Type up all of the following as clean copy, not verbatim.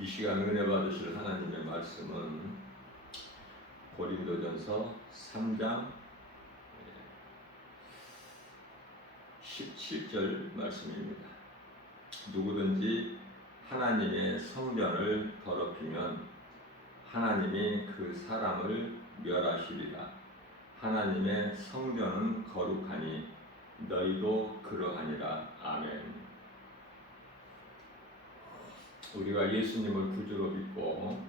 이 시간 은혜 받으실 하나님의 말씀은 고린도전서 3장 17절 말씀입니다. 누구든지 하나님의 성전을 더럽히면 하나님이 그 사람을 멸하시리라. 하나님의 성전은 거룩하니 너희도 그러하니라. 아멘. 우리가 예수님을 구주로 믿고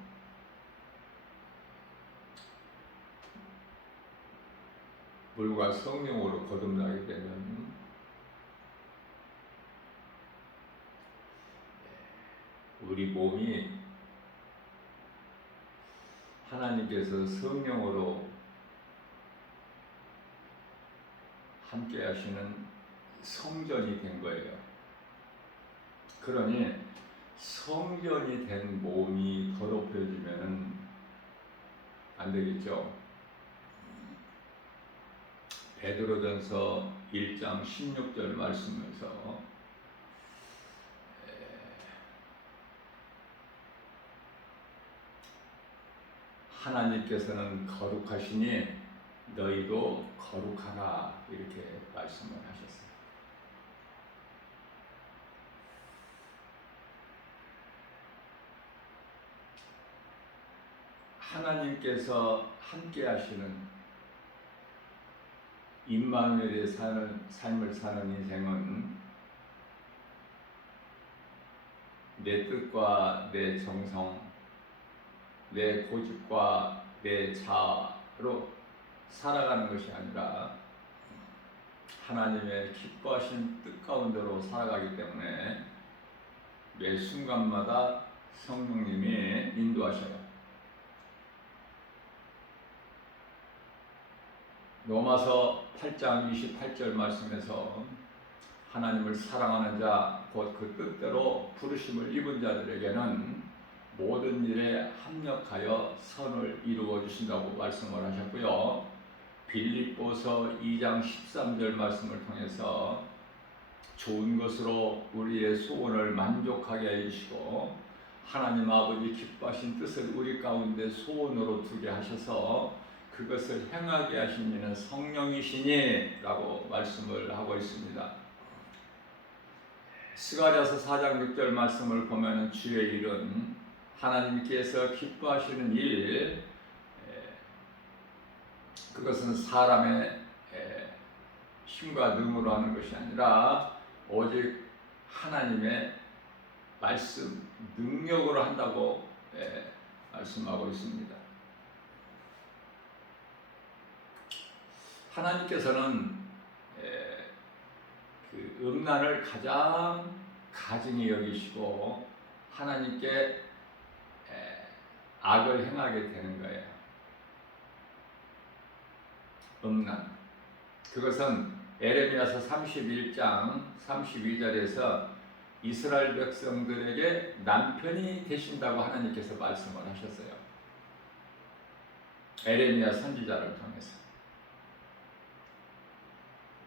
물과 성령으로 거듭나게 되면 우리 몸이 하나님께서 성령으로 함께 하시는 성전이 된 거예요. 그러니 성전이 된 몸이 더럽혀지면 안 되겠죠. 베드로전서 1장 16절 말씀에서 하나님께서는 거룩하시니 너희도 거룩하라 이렇게 말씀을 하셨어요. 하나님께서 함께 하시는 임마누엘의 삶을 사는 인생은 내 뜻과 내 정성, 내 고집과 내 자아로 살아가는 것이 아니라 하나님의 기뻐하신 뜻 가운데로 살아가기 때문에 매 순간마다 성령님이 인도하셔요. 로마서 8장 28절 말씀에서 하나님을 사랑하는 자, 곧 그 뜻대로 부르심을 입은 자들에게는 모든 일에 합력하여 선을 이루어 주신다고 말씀을 하셨고요. 빌립보서 2장 13절 말씀을 통해서 좋은 것으로 우리의 소원을 만족하게 해주시고 하나님 아버지 기뻐하신 뜻을 우리 가운데 소원으로 두게 하셔서 그것을 행하게 하신 이는 성령이시니 라고 말씀을 하고 있습니다. 스가랴서 4장 6절 말씀을 보면 주의 일은 하나님께서 기뻐하시는 일, 그것은 사람의 힘과 능으로 하는 것이 아니라 오직 하나님의 말씀, 능력으로 한다고 말씀하고 있습니다. 하나님께서는 그 음란을 가장 가증히 여기시고 하나님께 악을 행하게 되는 거예요. 음란. 그것은 에레미야서 31장 32절에서 이스라엘 백성들에게 남편이 되신다고 하나님께서 말씀을 하셨어요. 에레미야 선지자를 통해서.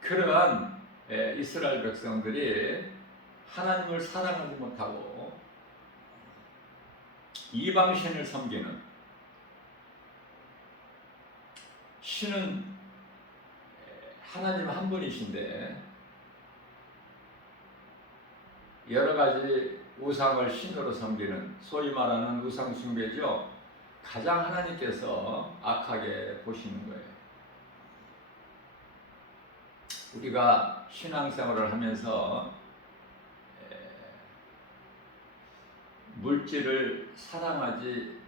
그러한 이스라엘 백성들이 하나님을 사랑하지 못하고 이방신을 섬기는, 신은 하나님 한 분이신데 여러 가지 우상을 신으로 섬기는, 소위 말하는 우상 숭배죠. 가장 하나님께서 악하게 보시는 거예요. 우리가 신앙생활을 하면서 물질을 사랑하지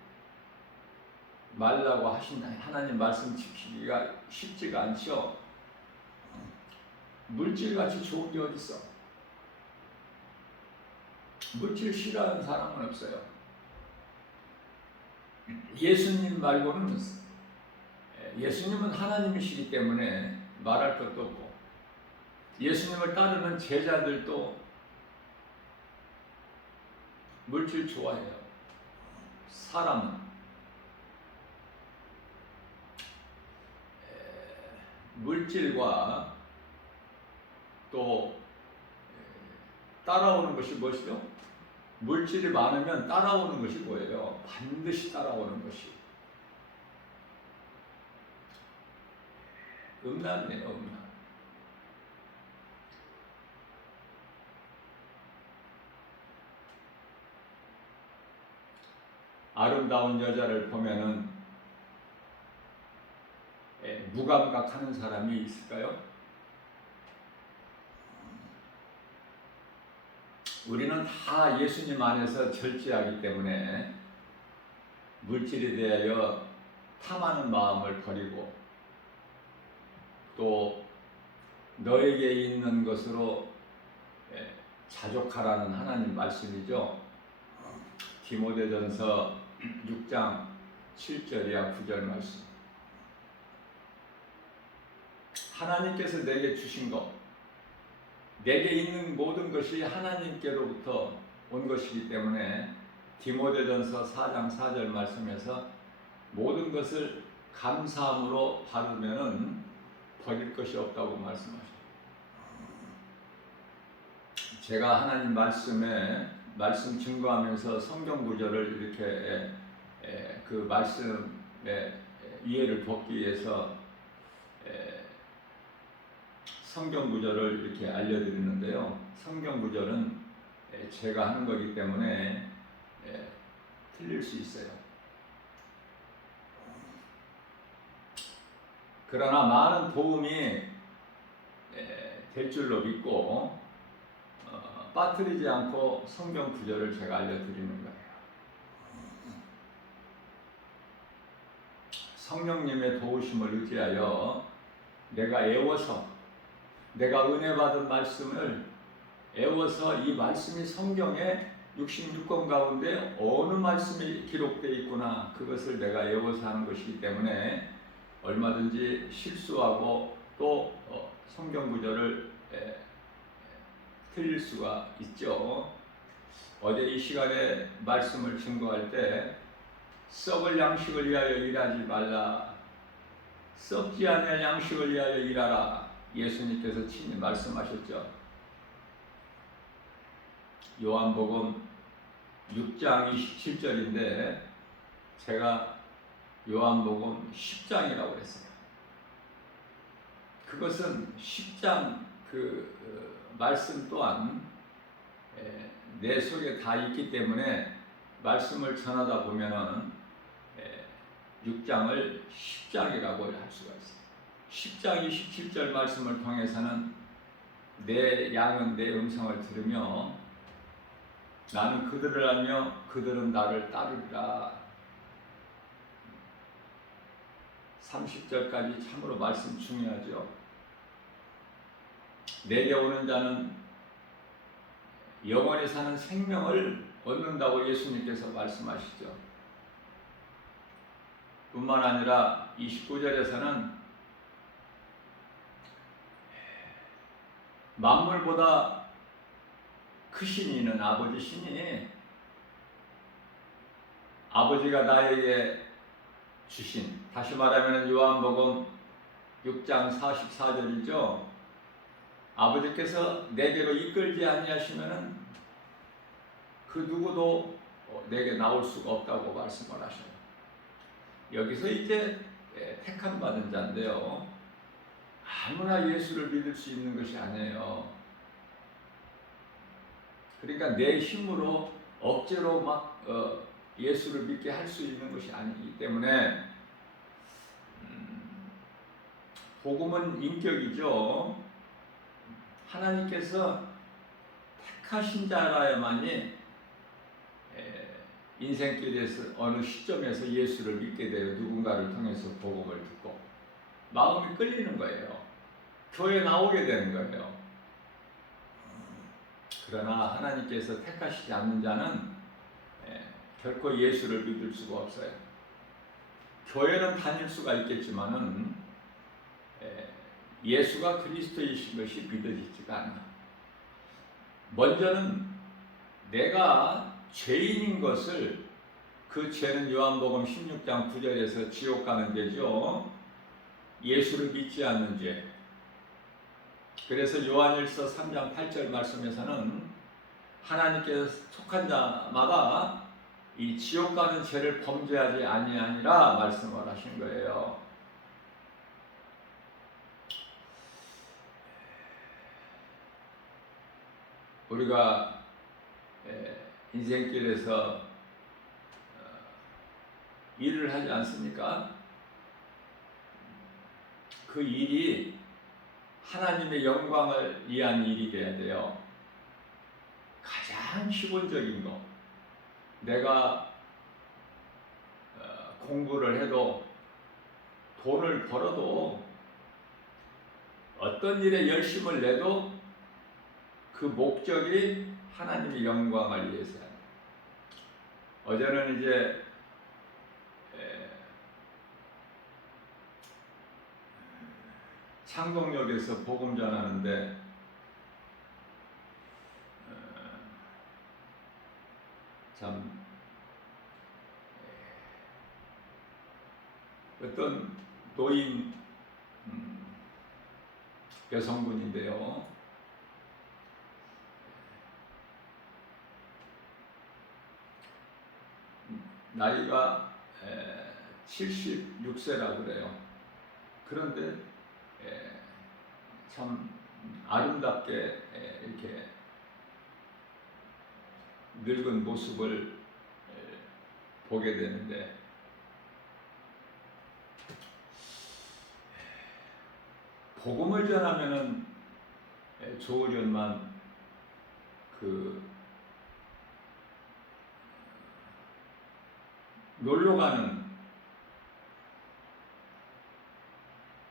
말라고 하신 하나님 말씀 지키기가 쉽지가 않죠. 물질같이 좋은 게 어디 있어? 물질 싫어하는 사람은 없어요. 예수님 말고는, 예수님은 하나님이시기 때문에 말할 것도 없고, 예수님을 따르는 제자들도 물질 좋아해요. 사람은 물질과 또 따라오는 것이 무엇이죠? 물질이 많으면 따라오는 것이 뭐예요? 반드시 따라오는 것이 음란이에요, 음란. 아름다운 여자를 보면은 무감각하는 사람이 있을까요? 우리는 다 예수님 안에서 절제하기 때문에 물질에 대하여 탐하는 마음을 버리고 또 너에게 있는 것으로 자족하라는 하나님 말씀이죠. 디모데전서 6장 7절이야 9절 말씀. 하나님께서 내게 주신 것, 내게 있는 모든 것이 하나님께로부터 온 것이기 때문에 디모데전서 4장 4절 말씀에서 모든 것을 감사함으로 받으면은 버릴 것이 없다고 말씀하셨어요. 제가 하나님 말씀 증거하면서 성경 구절을 이렇게 그 말씀의 이해를 돕기 위해서 성경 구절을 이렇게 알려드리는데요. 성경 구절은 제가 하는 거기 때문에 틀릴 수 있어요. 그러나 많은 도움이 될 줄로 믿고 빠뜨리지 않고 성경 구절을 제가 알려드리는 거예요. 성령님의 도우심을 의지하여 내가 애워서 내가 은혜 받은 말씀을 애워서 이 말씀이 성경에 66권 가운데 어느 말씀이 기록되어 있구나 그것을 내가 애워서 하는 것이기 때문에 얼마든지 실수하고 또 성경 구절을 틀릴 수가 있죠. 어제 이 시간에 말씀을 증거할 때 썩을 양식을 위하여 일하지 말라, 썩지 않을 양식을 위하여 일하라 예수님께서 친히 말씀하셨죠. 요한복음 6장 27절인데 제가 요한복음 10장이라고 했어요. 그것은 10장 말씀 또한 내 속에 다 있기 때문에 말씀을 전하다 보면은 6장을 10장이라고 할 수가 있어요. 10장 27절 말씀을 통해서는 내 양은 내 음성을 들으며 나는 그들을 알며 그들은 나를 따르리라. 30절까지 참으로 말씀 중요하죠. 내게 오는 자는 영원히 사는 생명을 얻는다고 예수님께서 말씀하시죠. 뿐만 아니라 29절에서는 만물보다 크신 이는 아버지시니 아버지가 나에게 주신, 다시 말하면 요한복음 6장 44절이죠. 아버지께서 내게로 이끌지 아니하시면은 그 누구도 내게 나올 수가 없다고 말씀을 하셔요. 여기서 이제 택함 받은 자인데요. 아무나 예수를 믿을 수 있는 것이 아니에요. 그러니까 내 힘으로 억지로 막 예수를 믿게 할 수 있는 것이 아니기 때문에 복음은 인격이죠. 하나님께서 택하신 자라야만이 인생길에서 어느 시점에서 예수를 믿게 되어 누군가를 통해서 복음을 듣고 마음이 끌리는 거예요. 교회에 나오게 되는 거예요. 그러나 하나님께서 택하시지 않는 자는 결코 예수를 믿을 수가 없어요. 교회는 다닐 수가 있겠지만은 예수가 그리스도이신 것이 믿어지지가 않아. 먼저는 내가 죄인인 것을, 그 죄는 요한복음 16장 9절에서 지옥 가는 죄죠. 예수를 믿지 않는 죄. 그래서 요한일서 3장 8절 말씀에서는 하나님께서 속한 자마다 이 지옥 가는 죄를 범죄하지 아니하니라 말씀을 하신 거예요. 우리가 인생길에서 일을 하지 않습니까? 그 일이 하나님의 영광을 위한 일이 돼야 돼요. 가장 기본적인 거. 내가 공부를 해도 돈을 벌어도 어떤 일에 열심을 내도 그 목적이 하나님의 영광을 위해서야. 어제는 이제 창동역에서 복음 전하는데 참 어떤 노인 여성분인데요. 나이가 76세라고 그래요. 그런데 참 아름답게 이렇게 늙은 모습을 보게 되는데 복음을 전하면은 좋으련만 그 놀러 가는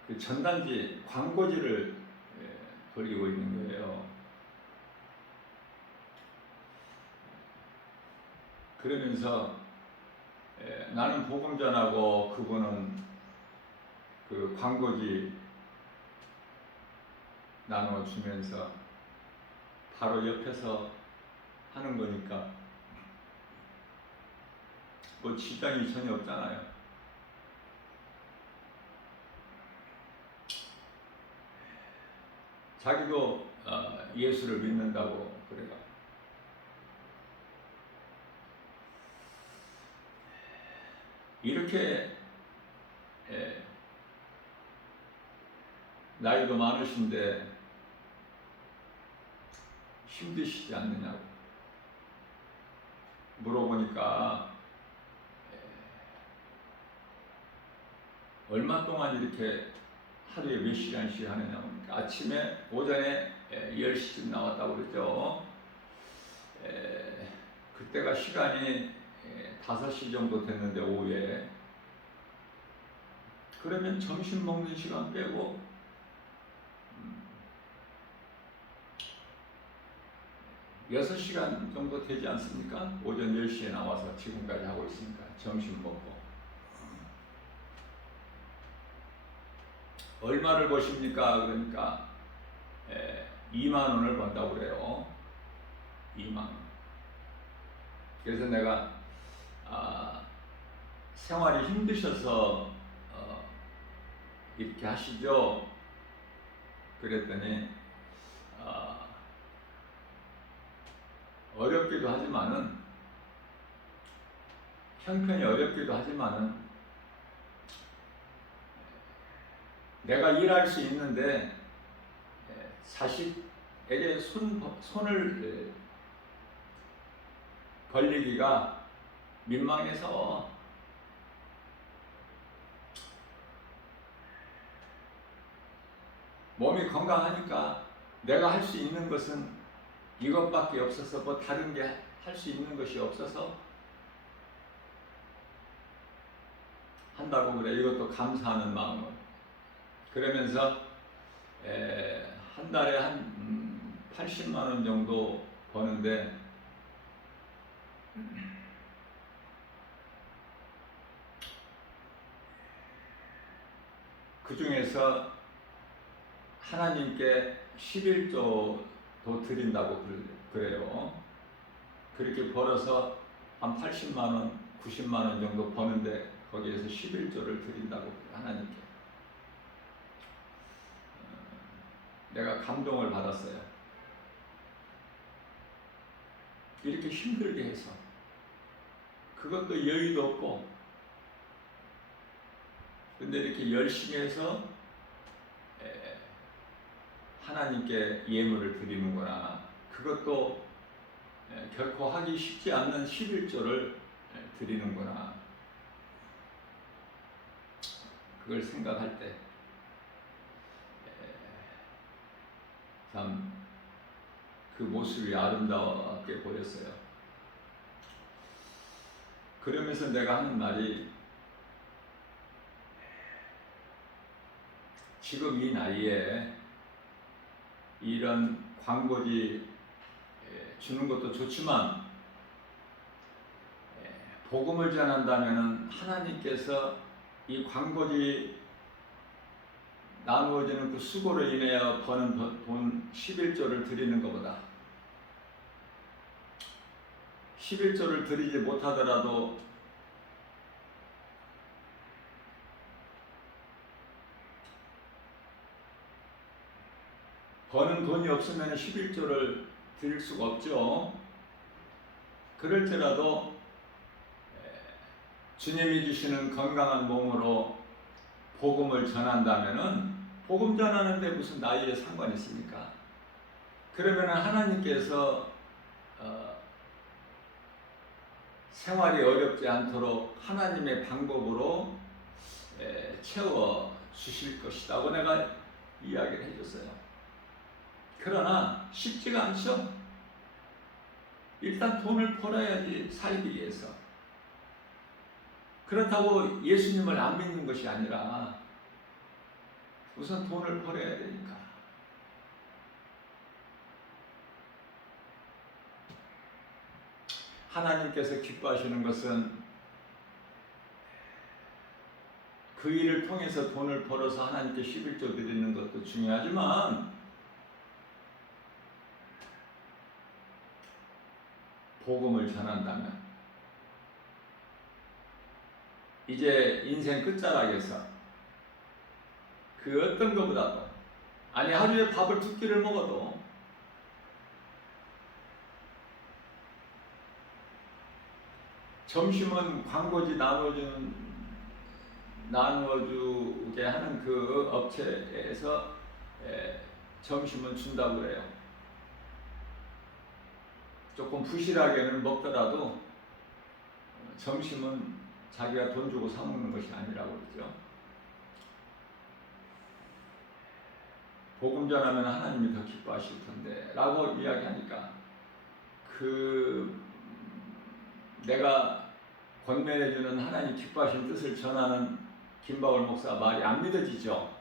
그 전단지 광고지를 돌리고 있는 거예요. 그러면서 나는 복음 전하고 그분은 그 광고지 나눠주면서 바로 옆에서 하는 거니까 뭐 지장이 전혀 없잖아요. 자기도 예수를 믿는다고 그래요. 이렇게 나이도 많으신데 힘드시지 않느냐고 물어보니까 얼마 동안 이렇게 하루에 몇 시간씩 하느냐고. 아침에 오전에 10시쯤 나왔다고 그러죠. 그때가 시간이 5시 정도 됐는데 오후에 그러면 점심 먹는 시간 빼고 6시간 정도 되지 않습니까? 오전 10시에 나와서 지금까지 하고 있으니까 점심 먹고 얼마를 버십니까? 그러니까 2만 원을 번다고 그래요. 2만 원. 그래서 내가 생활이 힘드셔서 이렇게 하시죠? 그랬더니 어렵기도 하지만은 형편이 어렵기도 하지만은 내가 일할 수 있는데 자식에게 손을 벌리기가 민망해서 몸이 건강하니까 내가 할 수 있는 것은 이것밖에 없어서 뭐 다른 게 할 수 있는 것이 없어서 한다고 그래. 이것도 감사하는 마음으로. 그러면서 한 달에 한 80만 원 정도 버는데 그 중에서 하나님께 11조도 드린다고 그래요. 그렇게 벌어서 한 80만 원, 90만 원 정도 버는데 거기에서 11조를 드린다고 하나님께. 내가 감동을 받았어요. 이렇게 힘들게 해서 그것도 여유도 없고, 근데 이렇게 열심히 해서 하나님께 예물을 드리는구나. 그것도 결코 하기 쉽지 않는 11조를 드리는구나. 그걸 생각할 때 참 그 모습이 아름답게 보였어요. 그러면서 내가 하는 말이, 지금 이 나이에 이런 광고지 주는 것도 좋지만 복음을 전한다면 하나님께서 이 광고지 나누어지는 그 수고로 인하여 버는 돈 11조를 드리는 것보다 11조를 드리지 못하더라도 버는 돈이 없으면 11조를 드릴 수가 없죠. 그럴지라도 주님이 주시는 건강한 몸으로 복음을 전한다면은, 복음 전하는데 무슨 나이에 상관이 있습니까? 그러면 하나님께서 생활이 어렵지 않도록 하나님의 방법으로 채워 주실 것이라고 내가 이야기를 해줬어요. 그러나 쉽지가 않죠. 일단 돈을 벌어야지, 살기 위해서. 그렇다고 예수님을 안 믿는 것이 아니라 우선 돈을 벌어야 되니까. 하나님께서 기뻐하시는 것은 그 일을 통해서 돈을 벌어서 하나님께 11조 드리는 것도 중요하지만, 복음을 전한다면 이제 인생 끝자락에서 그 어떤 것보다도, 아니 하루에 밥을 2끼를 먹어도 점심은 광고지 나누어주게 하는 그 업체에서 점심은 준다고 그래요. 조금 부실하게는 먹더라도 점심은 자기가 돈 주고 사 먹는 것이 아니라고 그러죠. 복음 전하면 하나님이 더 기뻐하실 텐데 라고 이야기하니까, 내가 권면해주는 하나님 기뻐하신 뜻을 전하는 김바울 목사 말이 안 믿어지죠.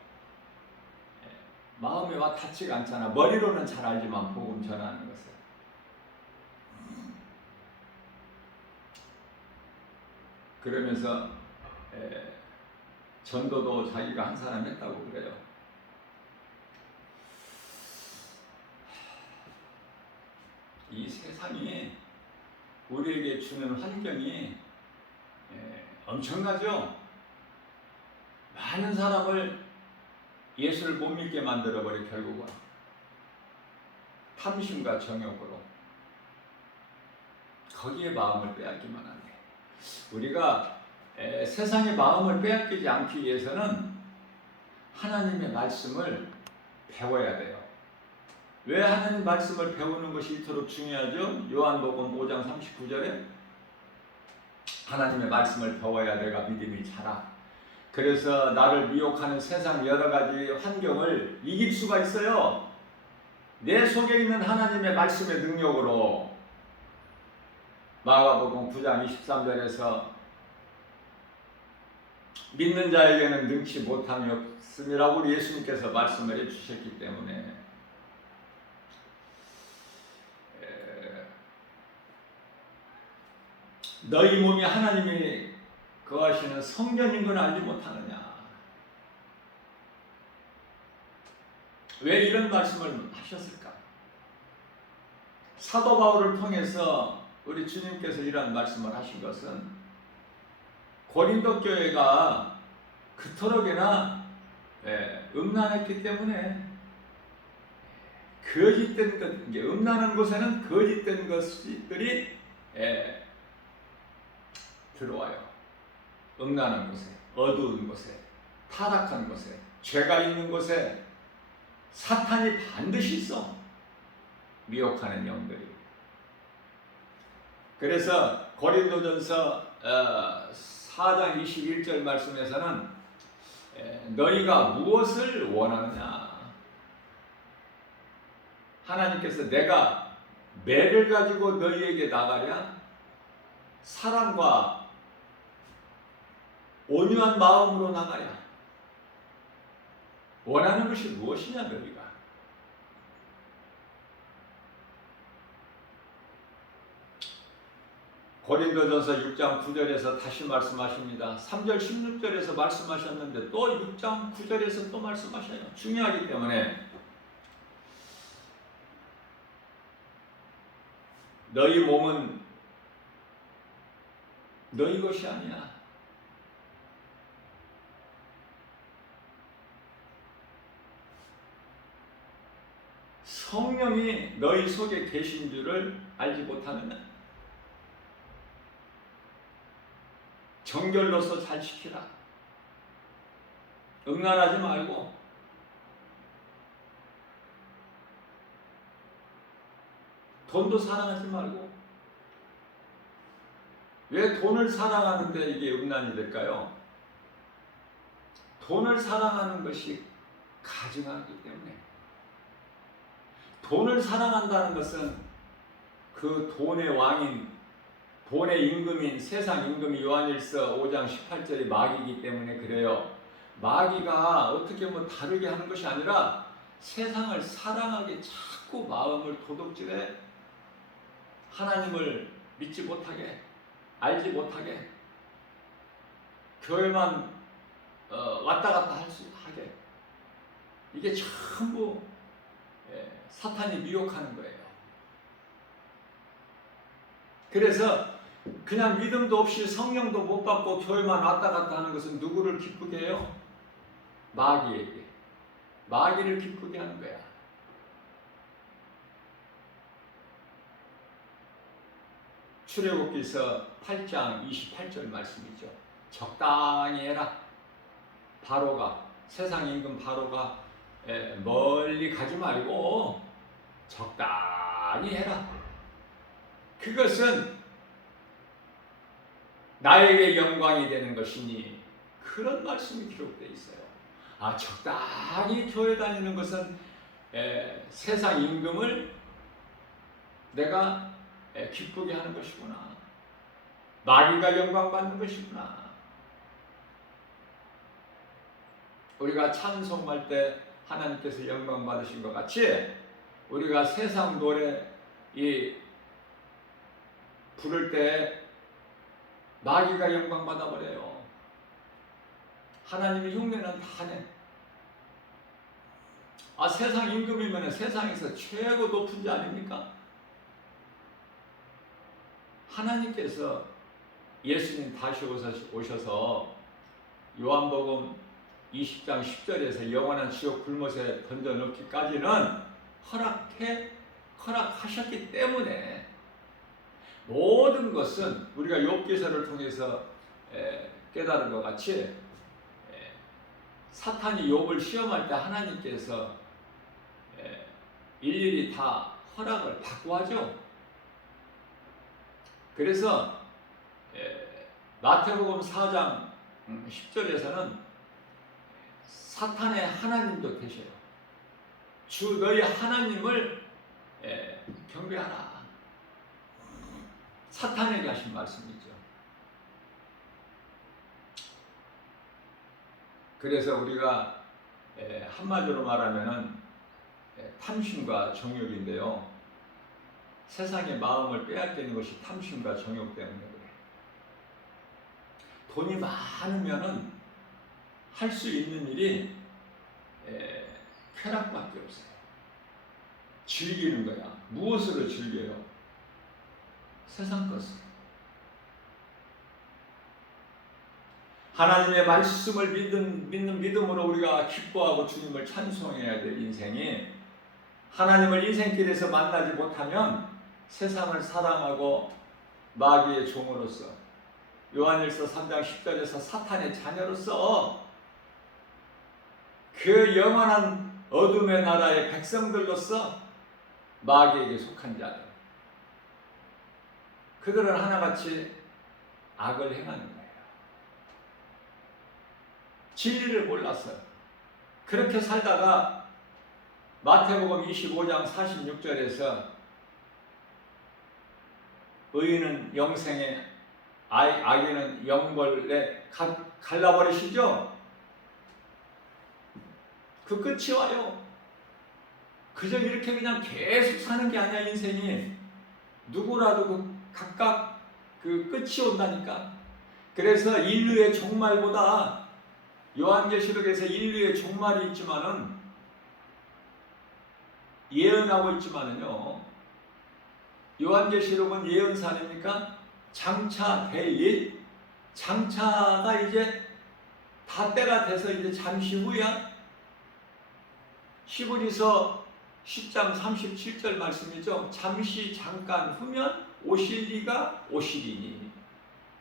마음에 와 닿지가 않잖아. 머리로는 잘 알지만 복음 전하는 것을. 그러면서 전도도 자기가 한 사람 했다고 그래요. 이 세상이 우리에게 주는 환경이 엄청나죠. 많은 사람을 예수를 못 믿게 만들어버려. 결국은 탐심과 정욕으로 거기에 마음을 빼앗기만 하네. 우리가 세상의 마음을 빼앗기지 않기 위해서는 하나님의 말씀을 배워야 돼요. 왜 하나님 말씀을 배우는 것이 이토록 중요하죠? 요한복음 5장 39절에 하나님의 말씀을 배워야 내가 믿음이 자라. 그래서 나를 미혹하는 세상 여러 가지 환경을 이길 수가 있어요. 내 속에 있는 하나님의 말씀의 능력으로. 마가복음 9장 23절에서 믿는 자에게는 능치 못함이 없음이라고 우리 예수님께서 말씀을 해주셨기 때문에, 너희 몸이 하나님이 거하시는 성전인 건 알지 못하느냐. 왜 이런 말씀을 하셨을까? 사도 바울을 통해서 우리 주님께서 이런 말씀을 하신 것은 고린도 교회가 그토록이나 음란했기 때문에 거짓된 것, 이제 음란한 곳에는 거짓된 것들이 들어와요. 음란한 곳에, 어두운 곳에, 타락한 곳에, 죄가 있는 곳에 사탄이 반드시 있어. 미혹하는 영들이. 그래서 고린도전서 4장 21절 말씀에서는 너희가 무엇을 원하느냐? 하나님께서 내가 매를 가지고 너희에게 나가랴? 사랑과 온유한 마음으로 나가랴? 원하는 것이 무엇이냐 너희가? 고린도전서 6장 9절에서 다시 말씀하십니다. 3절 16절에서 말씀하셨는데 또 6장 9절에서 또 말씀하셔요. 중요하기 때문에 너희 몸은 너희 것이 아니야. 성령이 너희 속에 계신 줄을 알지 못하느냐? 정결로서 잘 지키라. 음란하지 말고 돈도 사랑하지 말고. 왜 돈을 사랑하는데 이게 음란이 될까요? 돈을 사랑하는 것이 가증하기 때문에. 돈을 사랑한다는 것은 그 돈의 왕인, 돈의 임금인, 세상 임금이 요한일서 5장 18절이 마귀이기 때문에 그래요. 마귀가 어떻게 다르게 하는 것이 아니라 세상을 사랑하게 자꾸 마음을 도둑질해 하나님을 믿지 못하게, 알지 못하게, 교회만 왔다 갔다 하게. 이게 전부 사탄이 미혹하는 거예요. 그래서 그냥 믿음도 없이 성령도 못 받고 교회만 왔다 갔다 하는 것은 누구를 기쁘게 해요? 마귀에게. 마귀를 기쁘게 하는 거야. 출애굽기서 8장 28절 말씀이죠. 적당히 해라. 바로가, 세상 임금 바로가 멀리 가지 말고 적당히 해라. 그것은 나에게 영광이 되는 것이니, 그런 말씀이 기록되어 있어요. 아, 적당히 교회 다니는 것은 세상 임금을 내가 기쁘게 하는 것이구나. 마귀가 영광 받는 것이구나. 우리가 찬송할 때 하나님께서 영광 받으신 것 같이 우리가 세상 노래 부를 때 마귀가 영광 받아버려요. 하나님이 흉내는 다 내. 아, 세상 임금이면 세상에서 최고 높은 자 아닙니까? 하나님께서 예수님 다시 오셔서 요한복음 20장 10절에서 영원한 지옥 불못에 던져넣기까지는 허락하셨기 때문에 모든 것은 우리가 욥기서를 통해서 깨달은 것 같이 사탄이 욥을 시험할 때 하나님께서 일일이 다 허락을 받고 하죠. 그래서 마태복음 4장 10절에서는 사탄의 하나님도 계셔요. 주 너희 하나님을 경배하라. 사탄에게 하신 말씀이죠. 그래서 우리가 한마디로 말하면은 탐심과 정욕인데요. 세상의 마음을 빼앗기는 것이 탐심과 정욕 때문에 그래요. 돈이 많으면은 할 수 있는 일이 쾌락밖에 없어요. 즐기는 거야. 무엇으로 즐겨요? 세상 것을. 하나님의 말씀을 믿는 믿음으로 우리가 기뻐하고 주님을 찬송해야 될 인생이 하나님을 인생길에서 만나지 못하면 세상을 사랑하고 마귀의 종으로서, 요한일서 3장 10절에서 사탄의 자녀로서 그 영원한 어둠의 나라의 백성들로서 마귀에게 속한 자들, 그들은 하나같이 악을 행하는 거예요. 진리를 몰라서 그렇게 살다가 마태복음 25장 46절에서 의인은 영생에 악인은 영벌에 갈라버리시죠? 그 끝이 와요. 그저 이렇게 그냥 계속 사는 게 아니야. 인생이 누구라도 각각 그 끝이 온다니까. 그래서 인류의 종말보다, 요한계시록에서 인류의 종말이 있지만은 예언하고 있지만은요, 요한계시록은 예언서 아닙니까? 장차 될 일, 장차가 이제 다 때가 돼서 이제 잠시 후야. 히브리서 10장 37절 말씀이죠. 잠시 잠깐 후면 오실 이가 오시리니.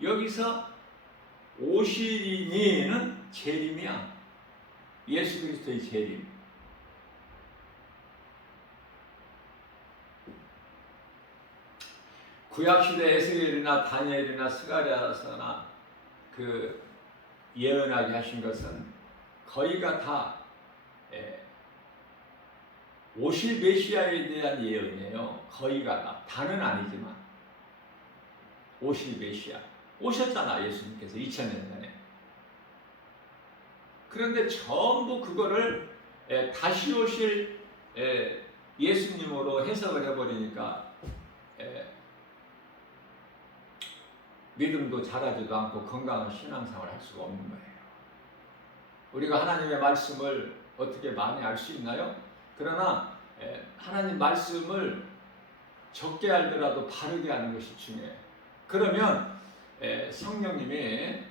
여기서 오시리니는 재림이야. 예수 그리스도의 재림. 구약시대 에스겔이나 다니엘이나 스가랴서나 그 예언하게 하신 것은 거의가 다 오실 메시아에 대한 예언이에요. 거의가 다. 다는 아니지만 오실 메시아. 오셨잖아, 예수님께서 2000년 전에. 그런데 전부 그거를 다시 오실 예수님으로 해석을 해버리니까 믿음도 자라지도 않고 건강한 신앙생활을 할 수가 없는 거예요. 우리가 하나님의 말씀을 어떻게 많이 알 수 있나요? 그러나 하나님 말씀을 적게 알더라도 바르게 하는 것이 중요해요. 그러면 성령님이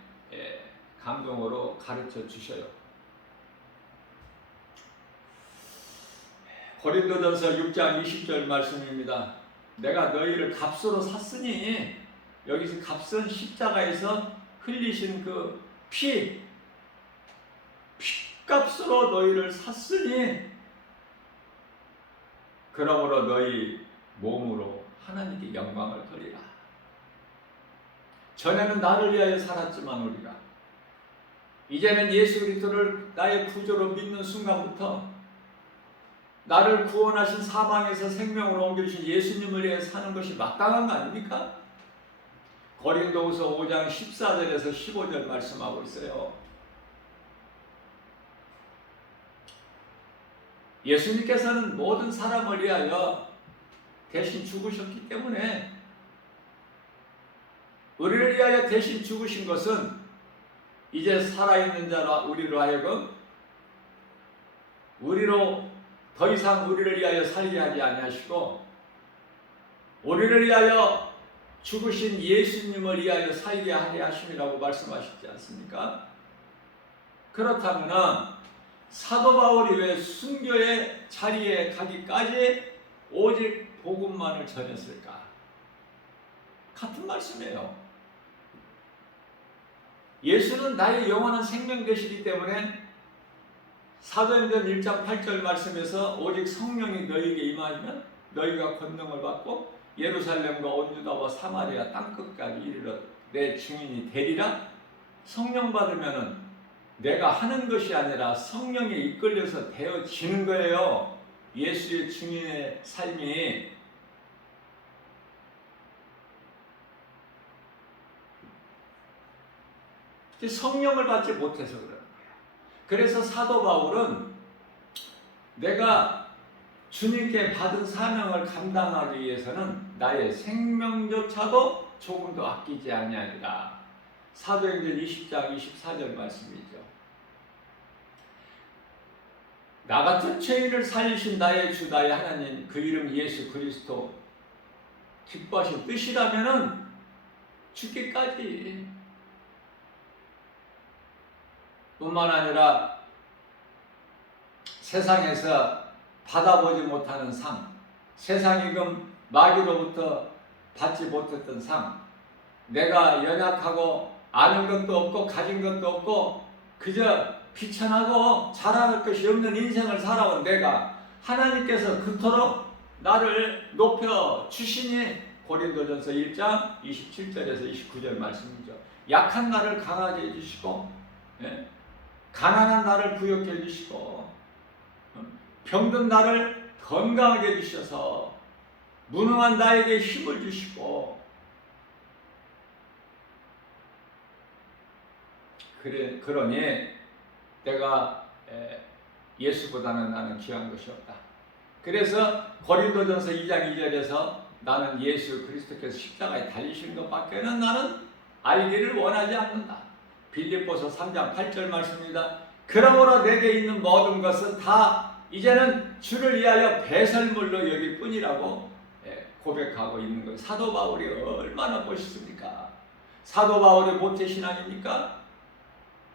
감동으로 가르쳐 주셔요. 고린도전서 6장 20절 말씀입니다. 내가 너희를 값으로 샀으니, 여기서 값은 십자가에서 흘리신 그 피값으로 너희를 샀으니, 그러므로 너희 몸으로 하나님께 영광을 돌리라. 전에는 나를 위하여 살았지만 우리가 이제는 예수 그리스도를 나의 구주로 믿는 순간부터 나를 구원하신 사망에서 생명으로 옮겨주신 예수님을 위해 사는 것이 마땅한 거 아닙니까? 고린도후서 5장 14절에서 15절 말씀하고 있어요. 예수님께서는 모든 사람을 위하여 대신 죽으셨기 때문에, 우리를 위하여 대신 죽으신 것은 이제 살아있는 자라 우리로 하여금 우리로 더 이상 우리를 위하여 살게 하지 아니하시고, 우리를 위하여 죽으신 예수님을 위하여 살게 하려 하심이라고 말씀하시지 않습니까? 그렇다면 사도 바울이 왜 순교의 자리에 가기까지 오직 복음만을 전했을까? 같은 말씀이에요. 예수는 나의 영원한 생명 되시기 때문에 사도행전 1장 8절 말씀에서 오직 성령이 너희에게 임하면 너희가 권능을 받고 예루살렘과 온 유다와 사마리아 땅끝까지 이르러 내 증인이 되리라. 성령 받으면은 내가 하는 것이 아니라 성령에 이끌려서 되어지는 거예요. 예수의 증인의 삶이. 성령을 받지 못해서 그래요. 그래서 사도 바울은 내가 주님께 받은 사명을 감당하기 위해서는 나의 생명조차도 조금도 아끼지 아니하리라. 사도행전 20장 24절 말씀이죠. 나 같은 죄인을 살리신 나의 주 나의 하나님, 그 이름 예수 그리스도 기뻐하신 뜻이라면은 죽기까지, 뿐만 아니라 세상에서 받아보지 못하는 삶, 세상이 금 마귀로부터 받지 못했던 삶, 내가 연약하고 아는 것도 없고 가진 것도 없고 그저 비천하고 자랑할 것이 없는 인생을 살아온 내가 하나님께서 그토록 나를 높여 주시니 고린도전서 1장 27절에서 29절 말씀이죠. 약한 나를 강하게 해주시고 가난한 나를 부욕해 해주시고 병든 나를 건강하게 해주셔서 무능한 나에게 힘을 주시고 그러니 내가 예수보다는 나는 귀한 것이 없다. 그래서 고린도전서 2장 2절에서 나는 예수 그리스도께서 십자가에 달리신 것밖에는 나는 알기를 원하지 않는다. 빌립보서 3장 8절 말씀입니다. 그러므로 내게 있는 모든 것은 다 이제는 주를 위하여 배설물로 여길 뿐이라고 고백하고 있는 거예요. 사도 바울이 얼마나 멋있습니까? 사도 바울이 모태신앙입니까?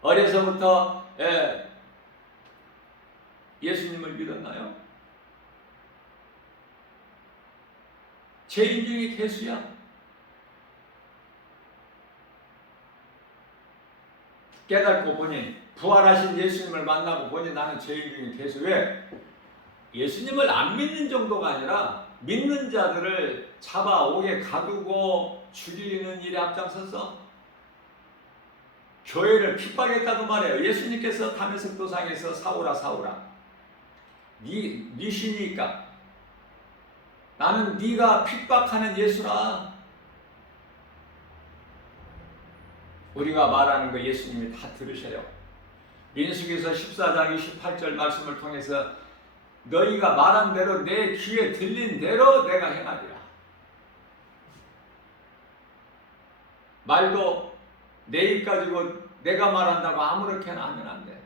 어려서부터 예수님을 믿었나요? 죄인 중에 괴수야. 깨닫고 보니 부활하신 예수님을 만나고 보니 나는 죄인 중에 괴수. 왜? 예수님을 안 믿는 정도가 아니라 믿는 자들을 잡아 옥에 가두고 죽이는 일에 앞장서서 교회를 핍박했다고 말해요. 예수님께서 다메섹 도상에서 사울아 사울아 네 신이니까 나는 네가 핍박하는 예수라. 우리가 말하는 거 예수님이 다 들으셔요. 민수기서 14장 28절 말씀을 통해서 너희가 말한 대로 내 귀에 들린 대로 내가 행하리라. 말도 내 입 가지고 내가 말한다고 아무렇게나 하면 안 돼.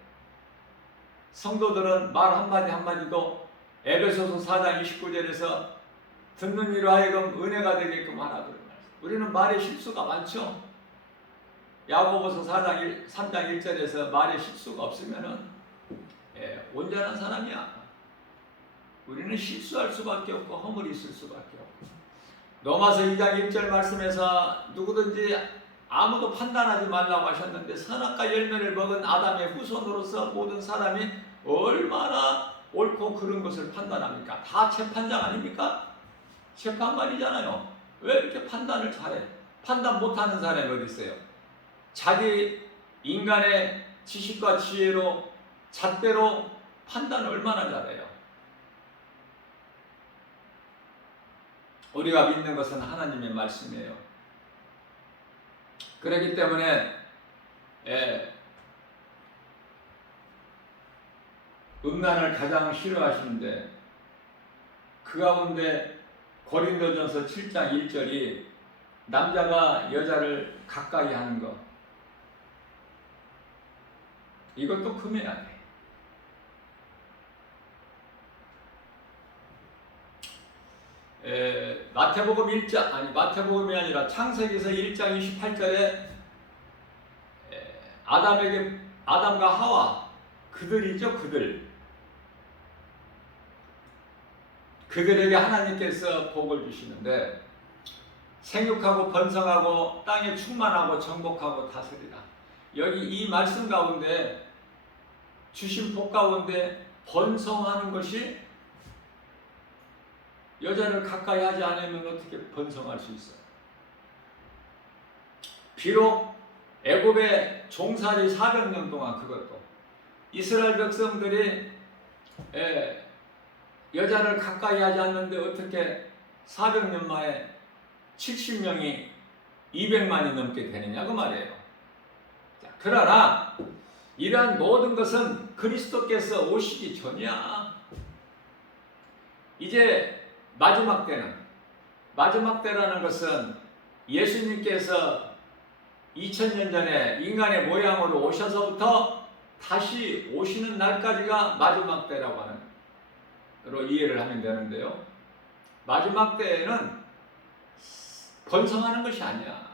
성도들은 말 한마디 한마디도 에베소서 4장 29절에서 듣는 이로 하여금 은혜가 되게끔 하라 그런 말씀. 우리는 말에 실수가 많죠. 야고보서 3장 1절에서 말에 실수가 없으면은 온전한 사람이야. 우리는 실수할 수밖에 없고 허물이 있을 수밖에 없고. 로마서 2장 1절 말씀에서 누구든지 아무도 판단하지 말라고 하셨는데 선악과 열매를 먹은 아담의 후손으로서 모든 사람이 얼마나 옳고 그른 것을 판단합니까? 다 재판장 아닙니까? 재판관이잖아요. 왜 이렇게 판단을 잘해? 판단 못하는 사람이 어디 있어요? 자기 인간의 지식과 지혜로 잣대로 판단을 얼마나 잘해요? 우리가 믿는 것은 하나님의 말씀이에요. 그렇기 때문에 음란을 가장 싫어하시는데 그 가운데 고린도전서 7장 1절이 남자가 여자를 가까이 하는 것, 이것도 금해야 돼. 마태복음 1장, 마태복음이 아니라 창세기서 1장 28절에 아담과 하와, 그들이죠, 그들에게 하나님께서 복을 주시는데 생육하고 번성하고 땅에 충만하고 정복하고 다스리라. 여기 이 말씀 가운데 주신 복 가운데 번성하는 것이 여자를 가까이 하지 않으면 어떻게 번성할 수 있어요? 비록 애굽의 종살이 400년 동안 그것도 이스라엘 백성들이 여자를 가까이 하지 않는데 어떻게 400년 만에 70명이 200만이 넘게 되느냐 그 말이에요. 자, 그러나 이러한 모든 것은 그리스도께서 오시기 전이야. 이제 마지막 때라는 것은 예수님께서 2000년 전에 인간의 모양으로 오셔서부터 다시 오시는 날까지가 마지막 때라고 하는 로 이해를 하면 되는데요. 마지막 때에는 번성하는 것이 아니야.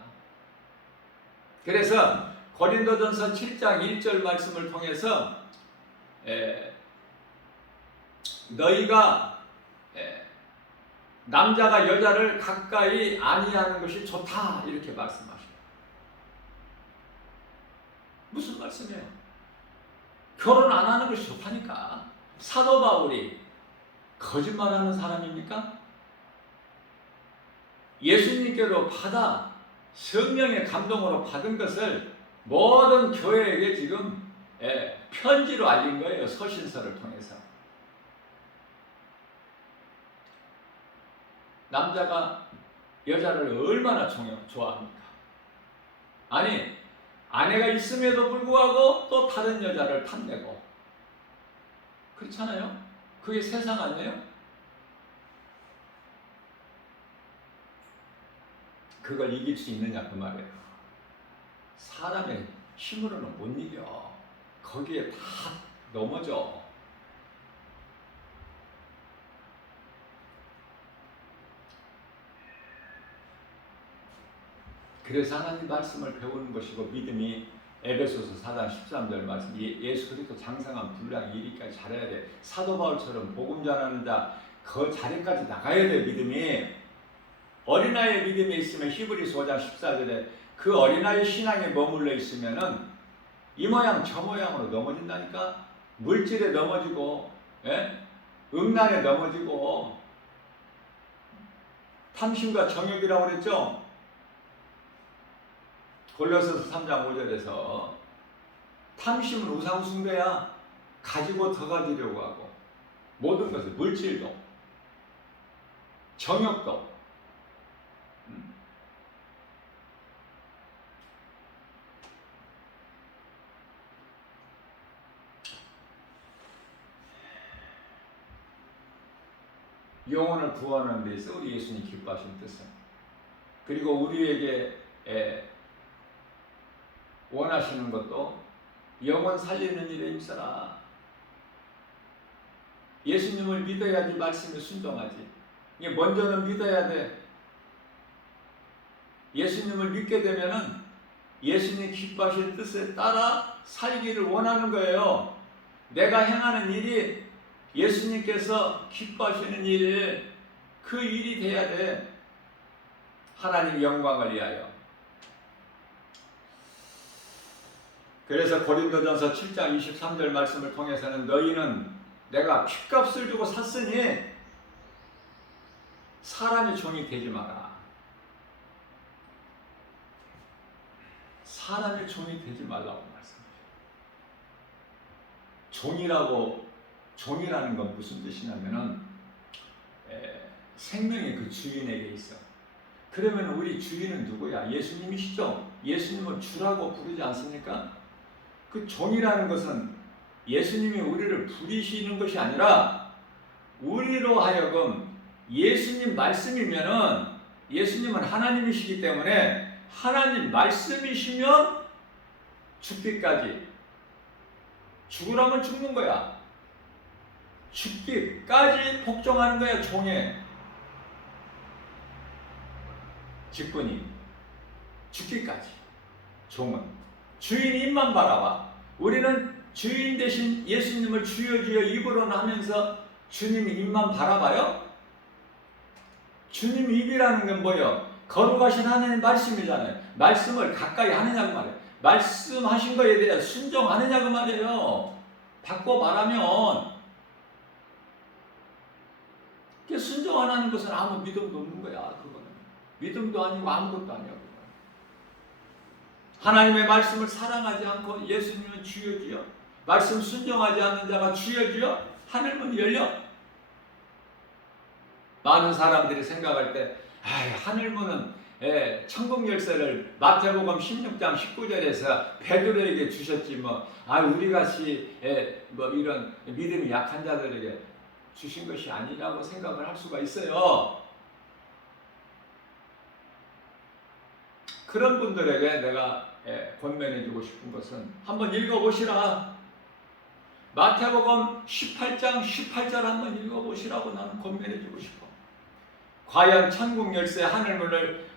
그래서 고린도전서 7장 1절 말씀을 통해서 너희가 남자가 여자를 가까이 아니하는 것이 좋다 이렇게 말씀하십니다. 무슨 말씀이에요? 결혼 안 하는 것이 좋다니까. 사도 바울이 거짓말하는 사람입니까? 예수님께로 받아 성령의 감동으로 받은 것을 모든 교회에게 지금 편지로 알린 거예요. 서신서를 통해서. 남자가 여자를 얼마나 좋아합니까? 아니, 아내가 있음에도 불구하고 또 다른 여자를 탐내고 그렇잖아요? 그게 세상 아니에요? 그걸 이길 수 있느냐 그 말이에요. 사람의 힘으로는 못 이겨. 거기에 다 넘어져. 그래서 하나님 말씀을 배우는 것이고 믿음이 에베소서 4장 13절 말씀 예수 그리스도 장성한 분량 이리까지 잘해야 돼. 사도 바울처럼 복음 전하는 자 그 자리까지 나가야 돼. 믿음이 어린아이의 믿음이 있으면 히브리서 5장 14절에 그 어린아이 신앙에 머물러 있으면은 이 모양 저 모양으로 넘어진다니까. 물질에 넘어지고 음란에 넘어지고 탐심과 정욕이라고 그랬죠. 골로새서 3장 5절에서 탐심은 우상숭배야. 가지고 더 가지려고 하고 모든 것을 물질도 정욕도 영혼을 구하는 데서 우리 예수님 기뻐하신 뜻은 그리고 우리에게 원하시는 것도 영혼 살리는 일에 힘써라. 예수님을 믿어야지 말씀에 순종하지. 이게 먼저는 믿어야 돼. 예수님을 믿게 되면은 예수님 기뻐하실 뜻에 따라 살기를 원하는 거예요. 내가 행하는 일이 예수님께서 기뻐하시는 일, 그 일이 돼야 돼. 하나님 영광을 위하여. 그래서 고린도전서 7장 23절 말씀을 통해서는 너희는 내가 핏값을 주고 샀으니 사람의 종이 되지 마라. 사람의 종이 되지 말라고 말씀하셔요. 종이라는 건 무슨 뜻이냐면은 생명의 그 주인에게 있어. 그러면 우리 주인은 누구야? 예수님이시죠? 예수님을 주라고 부르지 않습니까? 그 종이라는 것은 예수님이 우리를 부리시는 것이 아니라 우리로 하여금 예수님 말씀이면은 예수님은 하나님이시기 때문에 하나님 말씀이시면 죽기까지 죽으라면 죽는 거야. 죽기까지 복종하는 거야. 종의 직분이 죽기까지. 종은 주인 입만 바라봐. 우리는 주인 대신 예수님을 주여 주여 입으로는 하면서 주님 입만 바라봐요? 주님 입이라는 건 뭐예요? 거룩하신 하나님 말씀이잖아요. 말씀을 가까이 하느냐고 말이에요. 말씀하신 거에 대해 순종하느냐고 말이에요. 바꿔 말하면 순종 안 하는 것은 아무 믿음도 없는 거야. 그거는 믿음도 아니고 아무것도 아니야. 하나님의 말씀을 사랑하지 않고 예수님은 주여 주여 말씀 순종하지 않는 자가 주여 주여 하늘문이 열려. 많은 사람들이 생각할 때 하늘문은 천국 열쇠를 마태복음 16장 19절에서 베드로에게 주셨지 우리같이 이런 믿음이 약한 자들에게 주신 것이 아니라고 생각을 할 수가 있어요. 그런 분들에게 내가 권면해주고 싶은 것은 한번 읽어보시라. 마태복음 18장 18절 한번 읽어보시라고 나는 권면해주고 싶어. 과연 천국 열쇠 하늘문을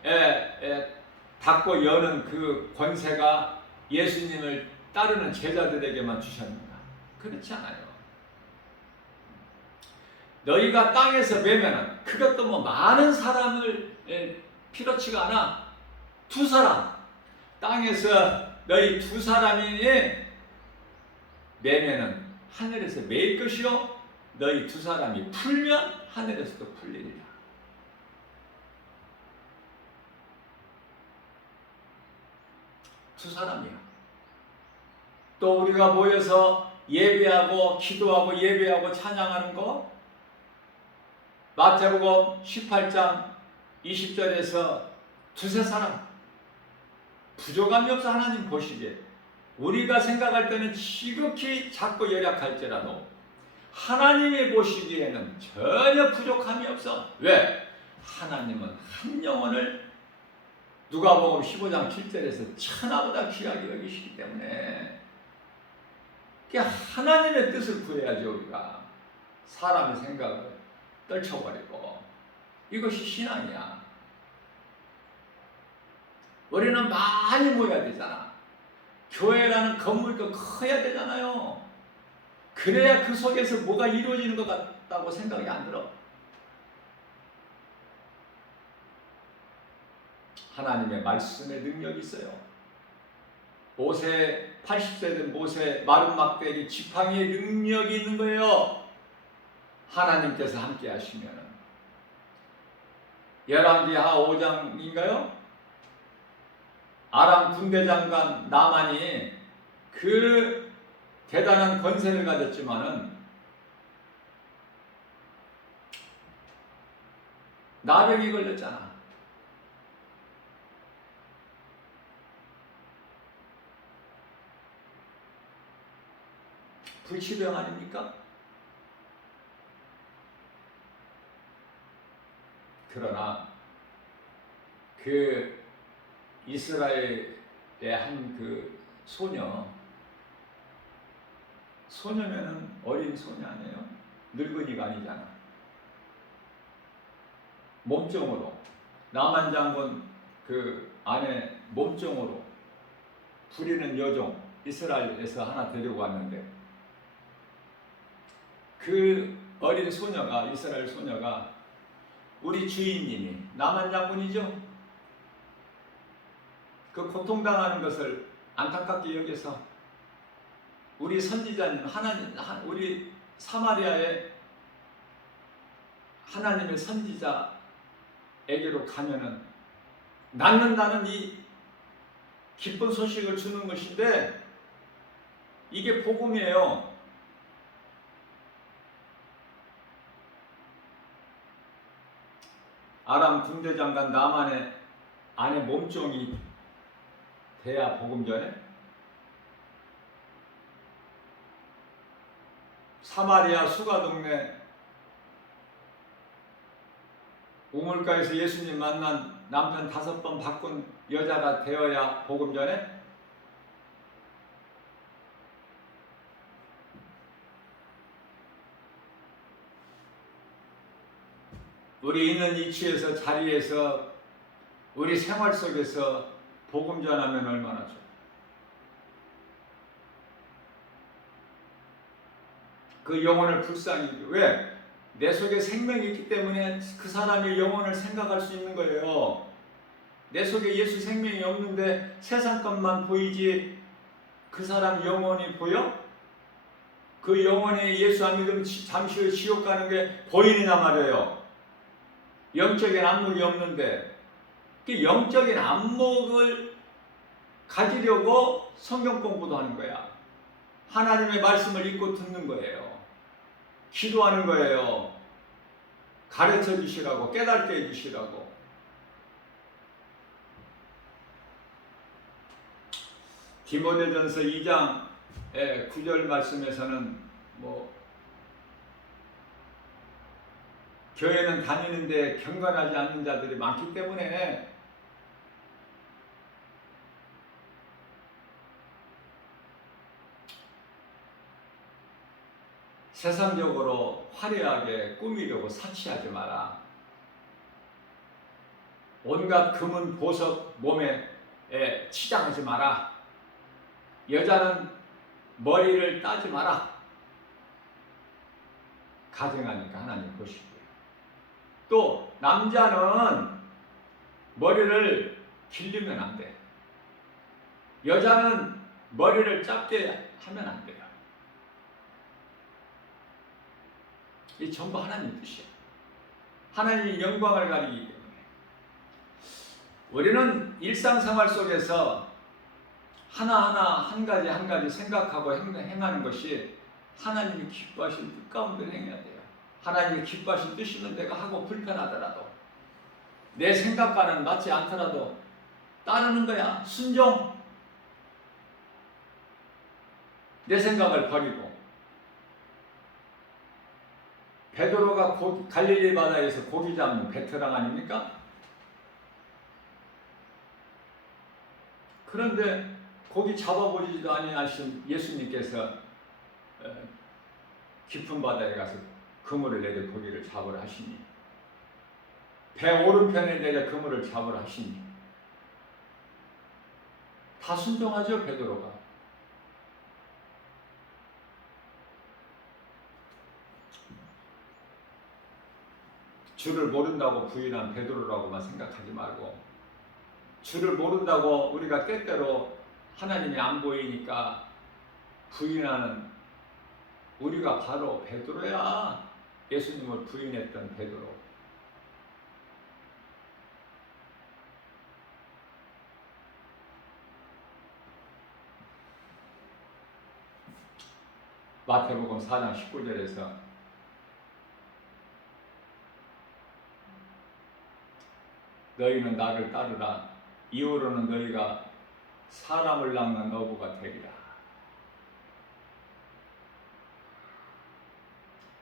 닫고 여는 그 권세가 예수님을 따르는 제자들에게만 주셨는가? 그렇지 않아요. 너희가 땅에서 매면은 그것도 뭐 많은 사람을 필요치가 않아. 두 사람. 땅에서 너희 두 사람이 매면은 하늘에서 매일 것이요 너희 두 사람이 풀면 하늘에서도 풀리리라. 두 사람이야. 또 우리가 모여서 예배하고 기도하고 예배하고 찬양하는 거 마태복음 18장 20절에서 두세 사람 부족함이 없어 하나님 보시기에 우리가 생각할 때는 지극히 작고 열약할지라도 하나님이 보시기에는 전혀 부족함이 없어. 왜? 하나님은 한 영혼을 누가복음 15장 7절에서 천하보다 귀하게 여기시기 때문에 하나님의 뜻을 구해야죠. 우리가 사람의 생각을 떨쳐버리고 이것이 신앙이야. 우리는 많이 모여야 되잖아. 교회라는 건물도 커야 되잖아요. 그래야 그 속에서 뭐가 이루어지는 것 같다고 생각이 안 들어. 하나님의 말씀에 능력이 있어요. 모세 80세 된 모세 마른 막대기 지팡이에 능력이 있는 거예요. 하나님께서 함께 하시면은 열왕기하 5장인가요? 아람 군대 장관 나만이 그 대단한 권세를 가졌지만은 나병이 걸렸잖아. 불치병 아닙니까? 그러나 그 이스라엘의 한 그 소녀면은 어린 소녀 아니에요? 늙은이가 아니잖아. 몸종으로 나만 장군 그 아내 몸종으로 부리는 여종 이스라엘에서 하나 데리고 왔는데 그 어린 소녀가 이스라엘 소녀가 우리 주인님이 나만 장군이죠. 그 고통당하는 것을 안타깝게 여겨서 우리 선지자님 우리 사마리아의 하나님의 선지자에게로 가면은 낫는다는 이 기쁜 소식을 주는 것인데 이게 복음이에요. 아람 군대 장관 나만의 아내 몸종이 돼야 복음 전에 사마리아 수가 동네 우물가에서 예수님 만난 남편 5번 바꾼 여자가 되어야 복음 전에 우리 있는 위치에서 자리에서 우리 생활 속에서 복음 전하면 얼마나 좋아. 그 영혼을 불쌍히 왜? 내 속에 생명이 있기 때문에 그 사람의 영혼을 생각할 수 있는 거예요. 내 속에 예수 생명이 없는데 세상 것만 보이지 그 사람 영혼이 보여? 그 영혼이 예수 안 믿으면 잠시 후에 지옥 가는 게 보이느냐 말이에요. 영적인 안목이 없는데 그 영적인 안목을 가지려고 성경 공부도 하는 거야. 하나님의 말씀을 읽고 듣는 거예요. 기도하는 거예요. 가르쳐 주시라고, 깨닫게 해주시라고. 디모데전서 2장 9절 말씀에서는 교회는 다니는데 경건하지 않는 자들이 많기 때문에 세상적으로 화려하게 꾸미려고 사치하지 마라. 온갖 금은 보석 몸에 치장하지 마라. 여자는 머리를 따지 마라. 가정하니까 하나님 보시고요. 또 남자는 머리를 길리면 안 돼. 여자는 머리를 짧게 하면 안 돼요. 이 전부 하나님 뜻이에요. 하나님의 영광을 가리기 때문에 우리는 일상생활 속에서 하나하나 한 가지 생각하고 행하는 것이 하나님이 기뻐하신 뜻 가운데 행해야 돼요. 하나님이 기뻐하신 뜻이면 내가 하고 불편하더라도 내 생각과는 맞지 않더라도 따르는 거야. 순종. 내 생각을 버리고. 베드로가 갈릴리 바다에서 고기 잡는 베테랑 아닙니까? 그런데 고기 잡아버리지도 아니하신 예수님께서 깊은 바다에 가서 그물을 내려 고기를 잡으라 하시니, 배 오른편에 내려 그물을 잡으라 하시니 다 순종하죠. 베드로가. 주를 모른다고 부인한 베드로라고만 생각하지 말고, 주를 모른다고 우리가 때때로 하나님이 안 보이니까 부인하는 우리가 바로 베드로야. 예수님을 부인했던 베드로. 마태복음 4장 19절에서 너희는 나를 따르라. 이후로는 너희가 사람을 낚는 어부가 되리라.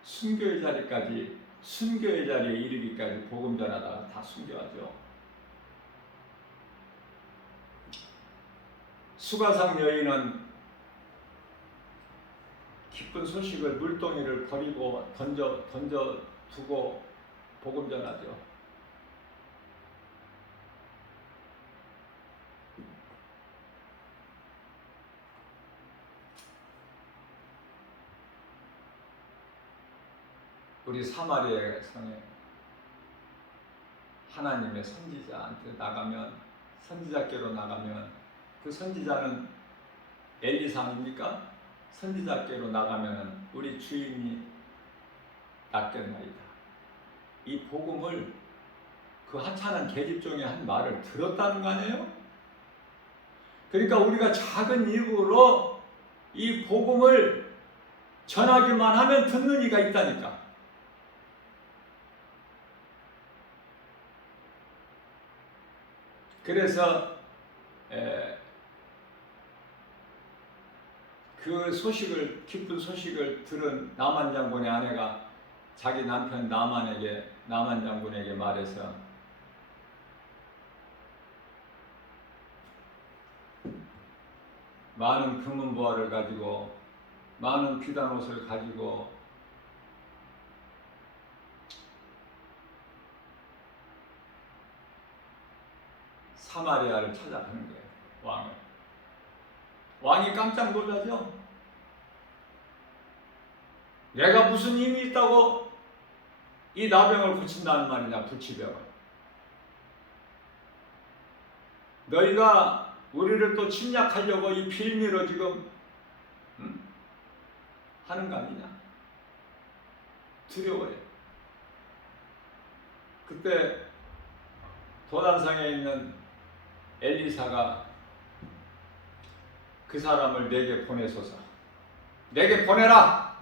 순교의 자리까지, 순교의 자리에 이르기까지 복음 전하다가 다 순교하죠. 수가상 여인은 기쁜 소식을 물동이를 버리고 던져 두고 복음 전하죠. 우리 사마리아 성에 하나님의 선지자한테 나가면, 선지자께로 나가면, 그 선지자는 엘리사입니까? 선지자께로 나가면 우리 주인이 낫겠나이다. 이 복음을, 그 하찮은 계집종의 한 말을 들었다는 거 아니에요? 그러니까 우리가 작은 입으로 이 복음을 전하기만 하면 듣는 이가 있다니까. 그래서 그 소식을, 기쁜 소식을 들은 나만 장군의 아내가 자기 남편 나만 장군에게 말해서 많은 금은 보화를 가지고 많은 귀단 옷을 가지고 사마리아를 찾아가는 거예요. 왕이 깜짝 놀라죠. 내가 무슨 힘이 있다고 이 나병을 고친다는 말이냐, 불치병을. 너희가 우리를 또 침략하려고 이 빌미로 지금 하는 거 아니냐. 두려워해. 그때 도단상에 있는 엘리사가 그 사람을 내게 보내소서. 내게 보내라.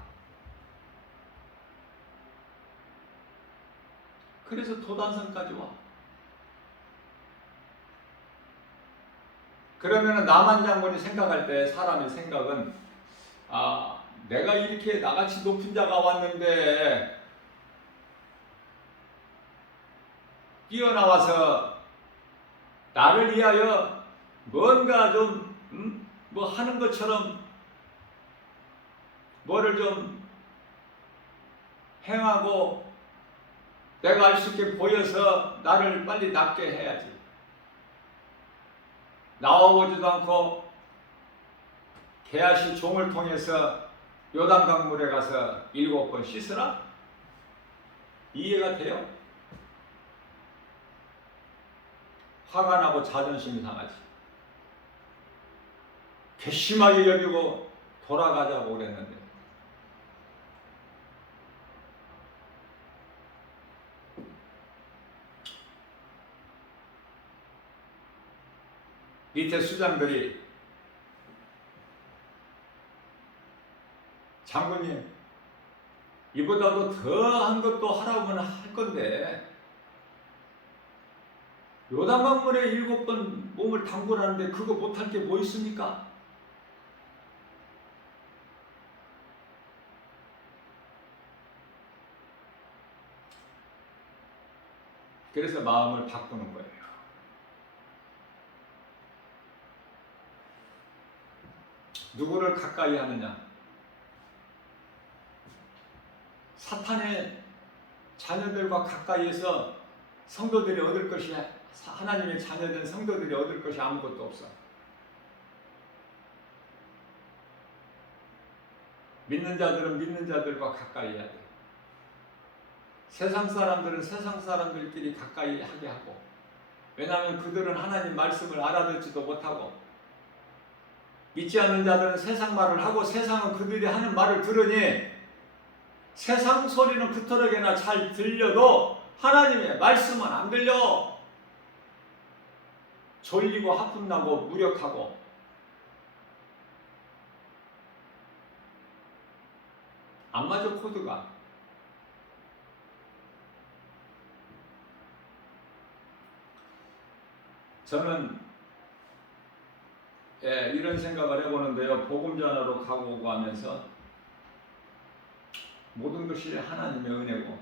그래서 도단성까지 와. 그러면은 나만 장군이 생각할 때 사람의 생각은, 아, 내가 이렇게 나같이 높은 자가 왔는데 뛰어나와서 나를 위하여 뭔가 좀 뭐 하는 것처럼 뭐를 좀 행하고 내가 알 수 있게 보여서 나를 빨리 낫게 해야지. 나와보지도 않고 게하시 종을 통해서 요단강 물에 가서 7번 씻으라? 이해가 돼요? 화가 나고 자존심이 상하지. 괘씸하게 여기고 돌아가자고 그랬는데 밑에 수장들이 장군님 이보다도 더한 것도 하라고는 할 건데 요단강물에 7번 몸을 담그라는데 그거 못할 게 뭐 있습니까? 그래서 마음을 바꾸는 거예요. 누구를 가까이 하느냐? 사탄의 자녀들과 가까이에서 성도들이 얻을 것이, 하나님의 자녀된 성도들이 얻을 것이 아무것도 없어. 믿는 자들은 믿는 자들과 가까이 해야 돼. 세상 사람들은 세상 사람들끼리 가까이 하게 하고, 왜냐하면 그들은 하나님 말씀을 알아듣지도 못하고, 믿지 않는 자들은 세상 말을 하고 세상은 그들이 하는 말을 들으니 세상 소리는 그토록이나 잘 들려도 하나님의 말씀은 안 들려. 졸리고 하품나고 무력하고 안 맞아 코드가. 저는 이런 생각을 해보는데요. 복음 전하러 가고 오고 하면서 모든 것이 하나님의 은혜고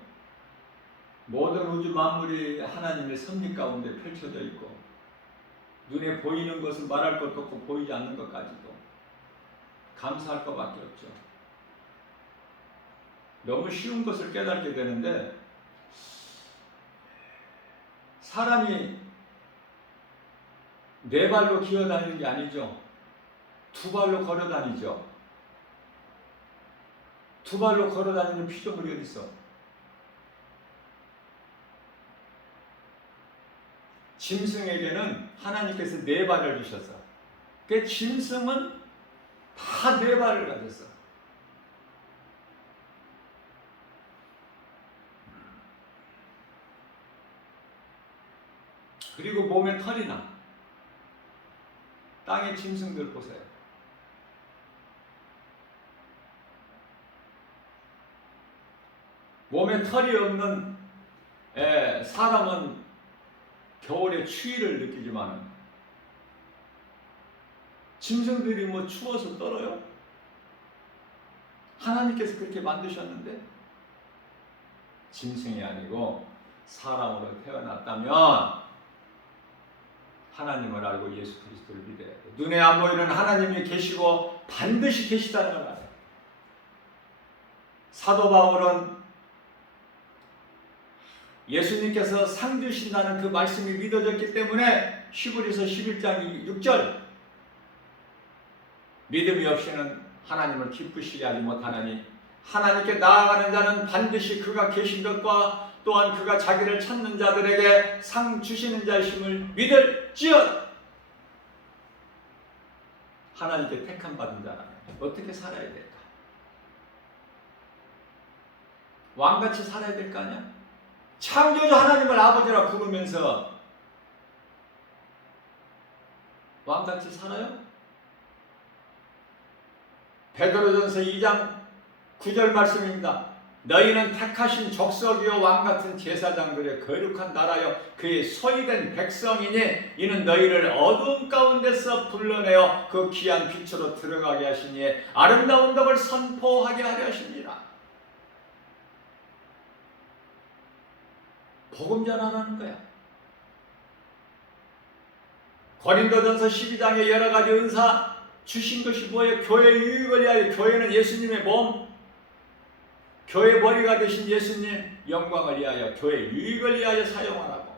모든 우주 만물이 하나님의 섭리 가운데 펼쳐져 있고 눈에 보이는 것은 말할 것도 없고 보이지 않는 것까지도 감사할 것밖에 없죠. 너무 쉬운 것을 깨닫게 되는데 사람이 네 발로 기어다니는 게 아니죠. 두 발로 걸어다니죠. 두 발로 걸어다니는 피조물이 어디 있어? 짐승에게는 하나님께서 네 발을 주셨어. 그 짐승은 다 네 발을 가졌어. 그리고 몸에 털이 나. 땅의 짐승들 보세요. 몸에 털이 없는 사람은 겨울에 추위를 느끼지만 짐승들이 뭐 추워서 떨어요? 하나님께서 그렇게 만드셨는데 짐승이 아니고 사람으로 태어났다면 하나님을 알고 예수 그리스도를 믿어야 돼. 눈에 안 보이는 하나님이 계시고 반드시 계시다는 걸 알아요. 사도 바울은 예수님께서 상 주신다는 그 말씀이 믿어졌기 때문에 히브리서 11장 6절 믿음이 없이는 하나님을 기쁘시게 하지 못하나니 하나님께 나아가는 자는 반드시 그가 계신 것과 또한 그가 자기를 찾는 자들에게 상 주시는 자이심을 믿을지어다. 하나님께 택함 받은 자라면 어떻게 살아야 될까? 왕같이 살아야 될 거 아니야? 창조주 하나님을 아버지라 부르면서 왕같이 살아요? 베드로전서 2장 9절 말씀입니다. 너희는 택하신 족속이요 왕같은 제사장들의 거룩한 나라요 그의 소유된 백성이니 이는 너희를 어두움 가운데서 불러내어 그 귀한 빛으로 들어가게 하시니 아름다운 덕을 선포하게 하려 하십니다. 복음 전하라는 거야. 고린도전서 12장에 여러 가지 은사 주신 것이 뭐예요? 교회 유익을 위하여. 교회는 예수님의 몸, 교회 머리가 되신 예수님 영광을 위하여, 교회 유익을 위하여 사용하라고,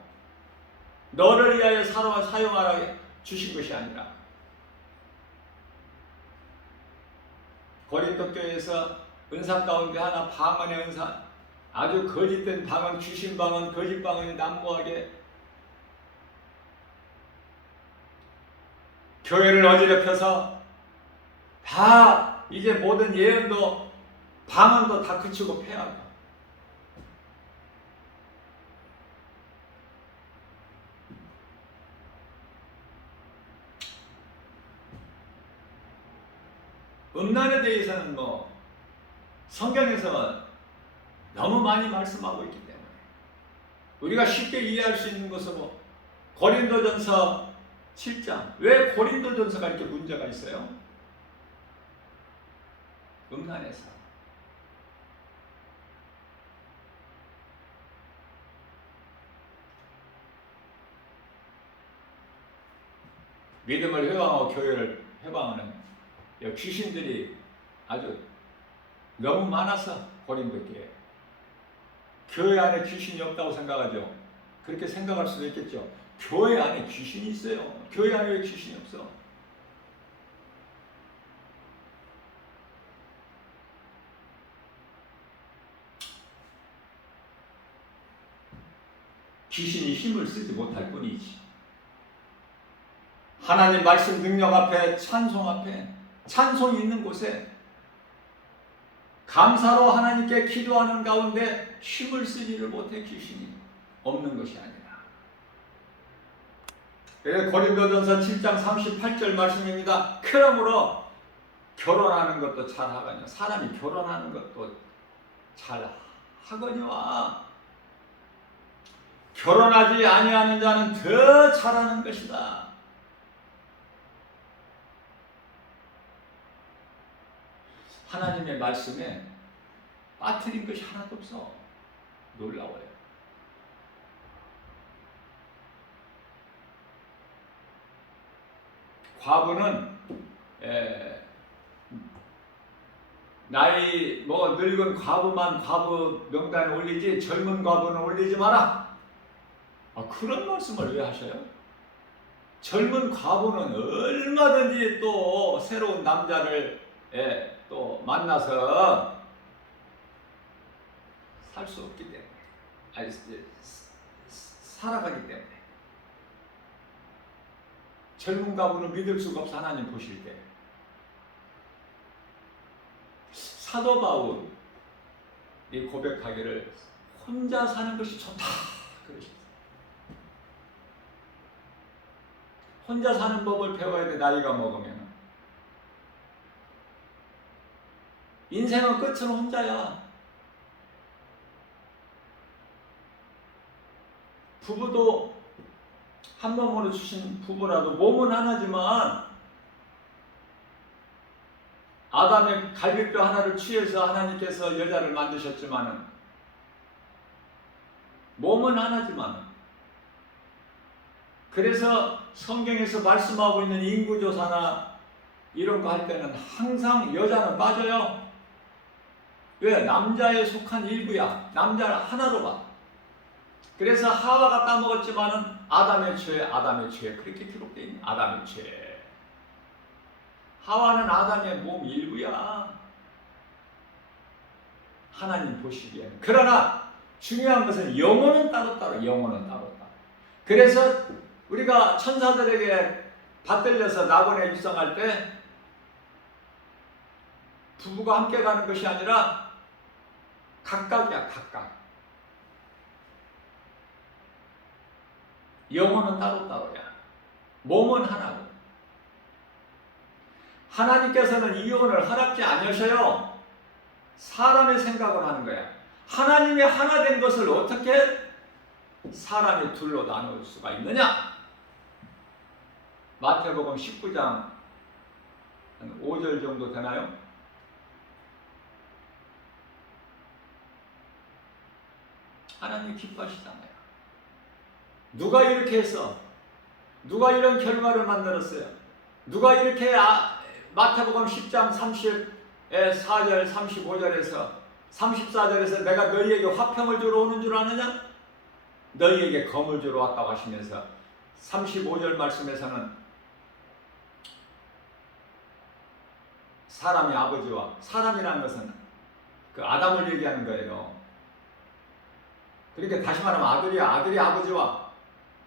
너를 위하여 사용하라고 주신 것이 아니라. 고린도 교회에서 은사 가운데 하나 방언의 은사, 아주 거짓된 방언, 귀신 방언, 거짓 방언이 난무하게 교회를 어지럽혀서 다 이제 모든 예언도 방언도 다 그치고 패하고 음란에 대해서는 뭐 성경에서 너무 많이 말씀하고 있기 때문에 우리가 쉽게 이해할 수 있는 것은 뭐 고린도전서 7장. 왜 고린도전서가 이렇게 문제가 있어요? 음란에서. 믿음을 회방하고 교회를 회방하는 귀신들이 아주 너무 많아서 고린도교회. 교회 안에 귀신이 없다고 생각하죠. 그렇게 생각할 수도 있겠죠. 교회 안에 귀신이 있어요. 교회 안에 왜 귀신이 없어? 귀신이 힘을 쓰지 못할 뿐이지. 하나님 말씀 능력 앞에, 찬송 앞에, 찬송이 있는 곳에 감사로 하나님께 기도하는 가운데 힘을 쓰지를 못해 귀신이 없는 것이 아니라. 그래서 고린도전서 7장 38절 말씀입니다. 그러므로 결혼하는 것도 잘하거니와 사람이 결혼하는 것도 잘하거니와 결혼하지 아니하는 자는 더 잘하는 것이다. 하나님의 말씀에 빠뜨린 것이 하나도 없어. 놀라워요. 과부는 나이 늙은 과부만 과부 명단에 올리지 젊은 과부는 올리지 마라. 그런 말씀을 왜 하셔요? 젊은 과부는 얼마든지 또 새로운 남자를 또 만나서 살 수 없기 때문에, 살아가기 때문에. 젊은 과부는 믿을 수가 없어. 하나님 보실 때. 사도 바울이 고백하기를 혼자 사는 것이 좋다 그러셨어요. 혼자 사는 법을 배워야 돼. 나이가 먹으면. 인생은 끝은 혼자야. 부부도 한 몸으로 주신 부부라도 몸은 하나지만 아담의 갈비뼈 하나를 취해서 하나님께서 여자를 만드셨지만은 몸은 하나지만 그래서 성경에서 말씀하고 있는 인구조사나 이런 거 할 때는 항상 여자는 빠져요. 왜? 남자에 속한 일부야. 남자를 하나로 봐. 그래서 하와가 따먹었지만은 아담의 죄 그렇게 기록되어 있는 아담의 죄. 하와는 아담의 몸 일부야. 하나님 보시기에는. 그러나 중요한 것은 영혼은 따로따로. 그래서 우리가 천사들에게 받들려서 낙원에 입성할 때 부부가 함께 가는 것이 아니라 각각이야. 각각. 영혼은 따로따로야. 몸은 하나고. 하나님께서는 이혼을 허락지 않으셔요. 사람의 생각을 하는 거야. 하나님이 하나 된 것을 어떻게 사람이 둘로 나눌 수가 있느냐? 마태복음 19장 한 5절 정도 되나요? 하나님 기뻐하시잖아요. 누가 이렇게 해서 누가 이런 결과를 만들었어요? 누가 이렇게 마태복음 10장 34절 35절에서 34절에서 내가 너희에게 화평을 주러 오는 줄 아느냐? 너희에게 검을 주러 왔다고 하시면서 35절 말씀에서는 사람의 아버지와 사람이라는 것은 그 아담을 얘기하는 거예요. 그러니까 다시 말하면 아들이 아버지와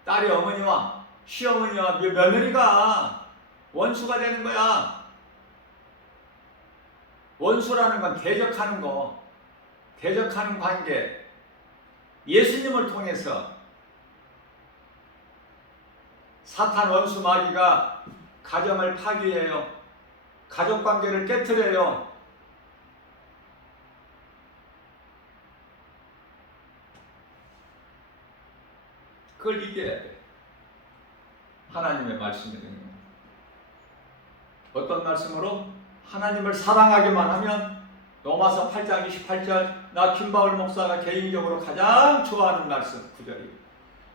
딸이 어머니와 시어머니와 며느리가 원수가 되는 거야. 원수라는 건 대적하는 거, 대적하는 관계. 예수님을 통해서 사탄 원수 마귀가 가정을 파괴해요. 가족 관계를 깨트려요. 그걸 이겨야 돼. 하나님의 말씀이거든요. 어떤 말씀으로? 하나님을 사랑하기만 하면, 로마서 8장 28절, 나 김바울 목사가 개인적으로 가장 좋아하는 말씀 구절이,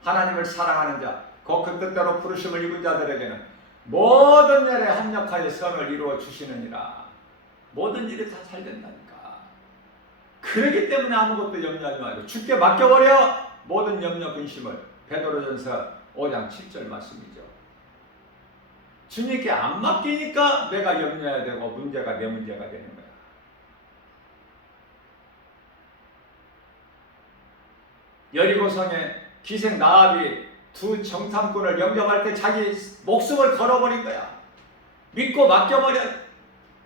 하나님을 사랑하는 자, 곧 그 뜻대로 부르심을 입은 자들에게는 모든 일에 합력하여 선을 이루어 주시느니라. 모든 일이 다 잘 된다니까. 그렇기 때문에 아무것도 염려하지 말고 주께 맡겨버려. 모든 염려 근심을. 베드로전서 5장 7절 말씀이죠. 주님께 안 맡기니까 내가 염려해야 되고 문제가 내 문제가 되는 거야. 여리고성에 기생 라합이 두 정탐꾼을 영접할 때 자기 목숨을 걸어버린 거야. 믿고 맡겨버려.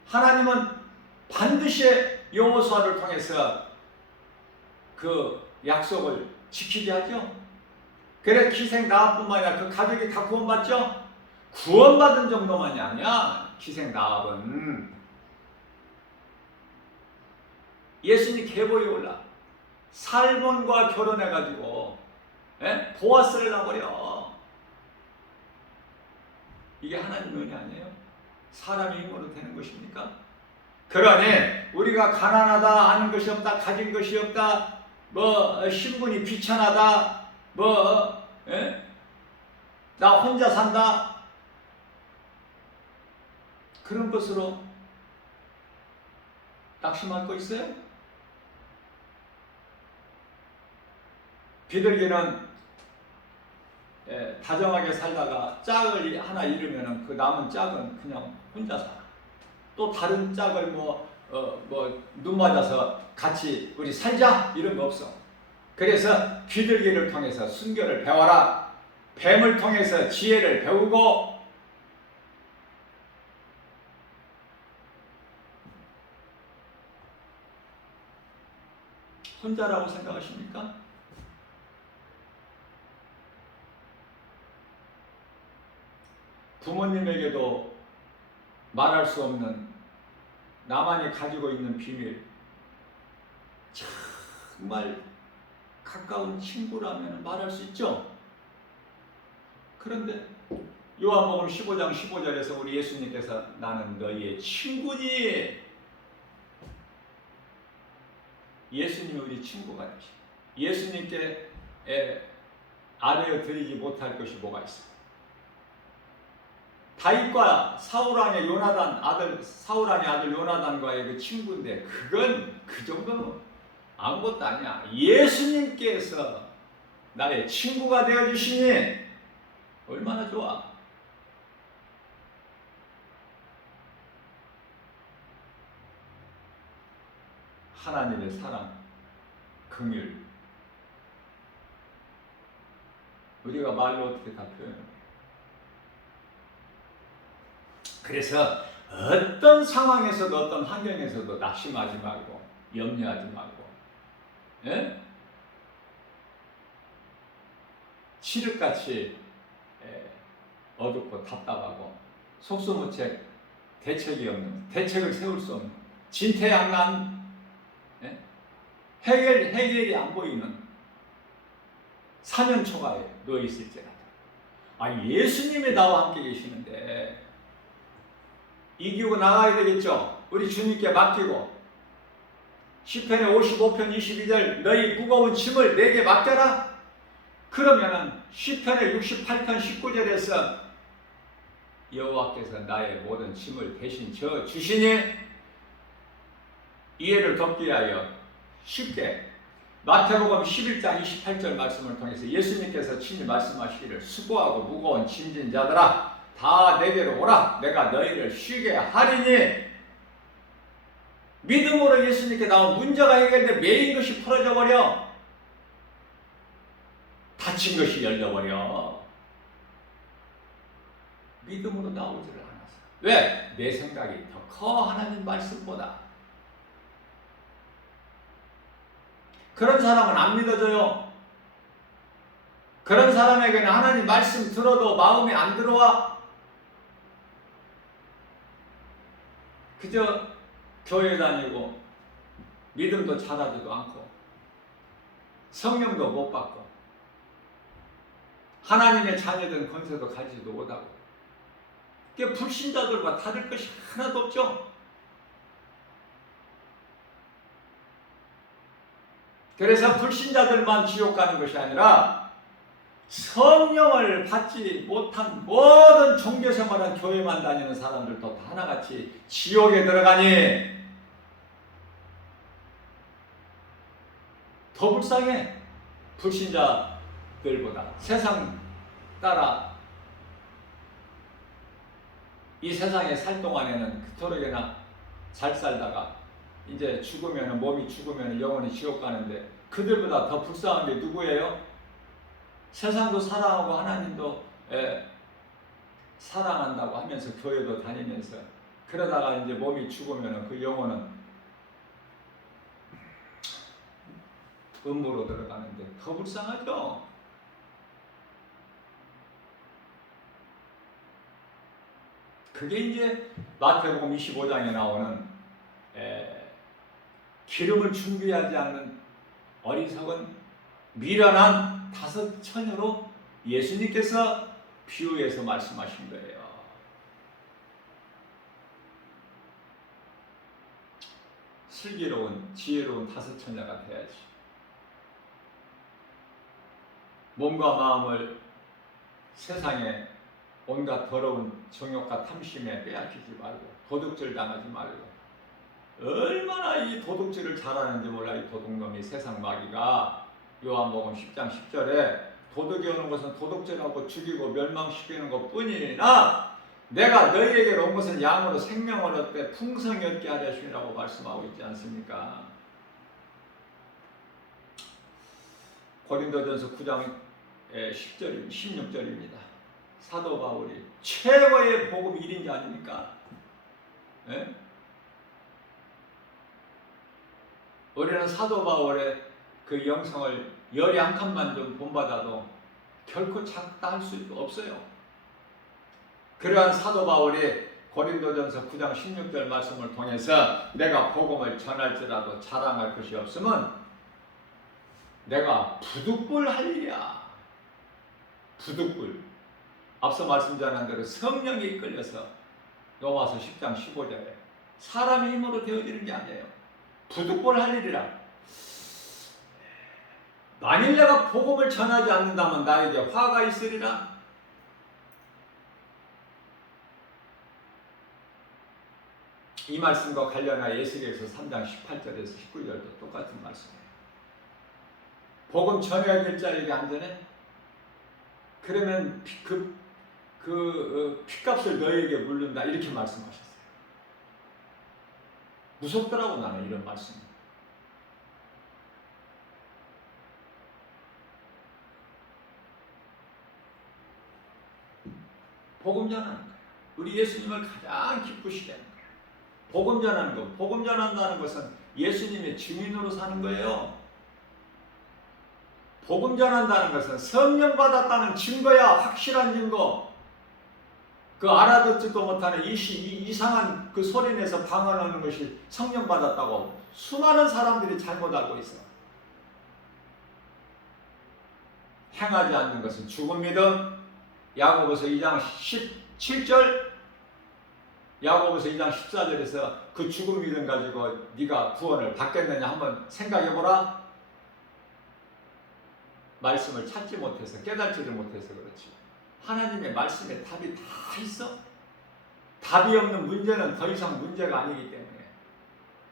하나님은 반드시 여호수아를 통해서 그 약속을 지키게 하죠. 그래서 기생 라합뿐만 아니라 그 가족이 다 구원받죠. 구원받은 정도만이 아니야. 기생 라합은 예수님 계보에 올라 살몬과 결혼해가지고 보아스를 낳아버려. 이게 하나님 은혜 아니에요? 사람의 힘으로 되는 것입니까? 그러니 우리가 가난하다, 아는 것이 없다, 가진 것이 없다, 신분이 비천하다, 나 혼자 산다, 그런 것으로 낙심할 거 있어요? 비둘기는 다정하게 살다가 짝을 하나 잃으면 그 남은 짝은 그냥 혼자 살아. 또 다른 짝을 눈 맞아서 같이 우리 살자 이런 거 없어. 그래서 비둘기를 통해서 순결을 배워라. 뱀을 통해서 지혜를 배우고, 혼자라고 생각하십니까? 부모님에게도 말할 수 없는 나만이 가지고 있는 비밀, 정말 가까운 친구라면 말할 수 있죠. 그런데 요한복음 15장 15절에서 우리 예수님께서 나는 너희의 친구니, 예수님이 우리 친구가 되시. 예수님께 아뢰어 드리지 못할 것이 뭐가 있어요? 다윗과 사울 왕의 아들 요나단과의 그 친구인데 그건 그 정도는 아무것도 아니야. 예수님께서 나의 친구가 되어주시니 얼마나 좋아. 하나님의 사랑, 긍휼, 우리가 말로 어떻게 다 표현해요? 그래서 어떤 상황에서도 어떤 환경에서도 낙심하지 말고 염려하지 말고, 칠흑같이 어둡고 답답하고 속수무책, 대책이 없는, 대책을 세울 수 없는, 진퇴양난, 해결이 안 보이는 사면초가에 놓여 있을지라도, 예수님이 나와 함께 계시는데 이기고 나가야 되겠죠. 우리 주님께 맡기고, 시편의 55편 22절 너희 무거운 짐을 내게 맡겨라. 그러면은 시편의 68편 19절에서 여호와께서 나의 모든 짐을 대신 져 주시니 이해를 돕기 위하여 쉽게 마태복음 11장 28절 말씀을 통해서 예수님께서 친히 말씀하시기를 수고하고 무거운 짐진 자들아 다 내게로 오라. 내가 너희를 쉬게 하리니. 믿음으로 예수님께 나온 문제가 해결돼 매인 것이 풀어져 버려. 닫힌 것이 열려버려. 믿음으로 나오지를 않았어. 왜? 내 생각이 더 커, 하나님 말씀보다. 그런 사람은 안 믿어져요. 그런 사람에게는 하나님 말씀 들어도 마음에 안 들어와. 그저 교회 다니고 믿음도 잘하지도 않고 성령도 못 받고 하나님의 자녀된 권세도 가지도 못하고, 그게 불신자들과 다를 것이 하나도 없죠. 그래서 불신자들만 지옥 가는 것이 아니라 성령을 받지 못한 모든 종교생활한 교회만 다니는 사람들도 다 하나같이 지옥에 들어가니 더 불쌍해. 불신자들보다. 세상 따라 이 세상에 살 동안에는 그토록이나 잘 살다가 이제 죽으면, 몸이 죽으면 영원히 지옥 가는데, 그들보다 더 불쌍한 게 누구예요? 세상도 사랑하고 하나님도 사랑한다고 하면서 교회도 다니면서 그러다가 이제 몸이 죽으면 그 영혼은 음부로 들어가는데 더 불쌍하죠. 그게 이제 마태복음 25장에 나오는 기름을 준비하지 않는 어리석은 미련한 5 처녀로 예수님께서 비유해서 말씀하신 거예요. 슬기로운 지혜로운 5 처녀가 돼야지. 몸과 마음을 세상에 온갖 더러운 정욕과 탐심에 빼앗기지 말고 도둑질 당하지 말고. 얼마나 이 도둑질을 잘하는지 몰라. 이 도둑놈이, 세상 마귀가. 요한복음 10장 10절에 도둑이 오는 것은 도둑질하고 죽이고 멸망시키는 것 뿐이나 내가 너희에게 온 것은 양으로 생명을 얻되 풍성히 얻게 하려 하시라고 말씀하고 있지 않습니까? 고린도전서 9장 10절, 16절입니다. 사도 바울이 최고의 복음 1인자 아닙니까? 네? 우리는 사도 바울의 그 영성을 열이 한 칸만 좀 본받아도 결코 작다 할 수 없어요. 그러한 사도 바울이 고린도전서 9장 16절 말씀을 통해서 내가 복음을 전할지라도 자랑할 것이 없으면 내가 부득불 할 일이야. 부득불. 앞서 말씀드린 대로 성령이 이끌려서 로마서 10장 15절에 사람의 힘으로 되어지는 게 아니에요. 부득불 할 일이라. 만일 내가 복음을 전하지 않는다면 나에게 화가 있으리라. 이 말씀과 관련하여 에스겔서 3장 18절에서 19절도 똑같은 말씀이에요. 복음 전해야 될 자에게 안 전해? 그러면 핏값을 너에게 물른다, 이렇게 말씀하셨어요. 무섭더라고, 나는 이런 말씀. 복음 전하는 거예요. 우리 예수님을 가장 기쁘시게 하는 거예요. 복음 전하는 거. 복음 전한다는 것은 예수님의 증인으로 사는 거예요. 복음 전한다는 것은 성령 받았다는 증거야. 확실한 증거. 그 알아듣지도 못하는 이상한 그 소리내서 방언하는 것이 성령 받았다고 수많은 사람들이 잘못 알고 있어. 행하지 않는 것은 죽은 믿음. 야고보서 2장 17절, 야고보서 2장 14절에서 그 죽은 믿음 가지고 네가 구원을 받겠느냐 한번 생각해보라. 말씀을 찾지 못해서, 깨닫지를 못해서 그렇지. 하나님의 말씀에 답이 다 있어. 답이 없는 문제는 더 이상 문제가 아니기 때문에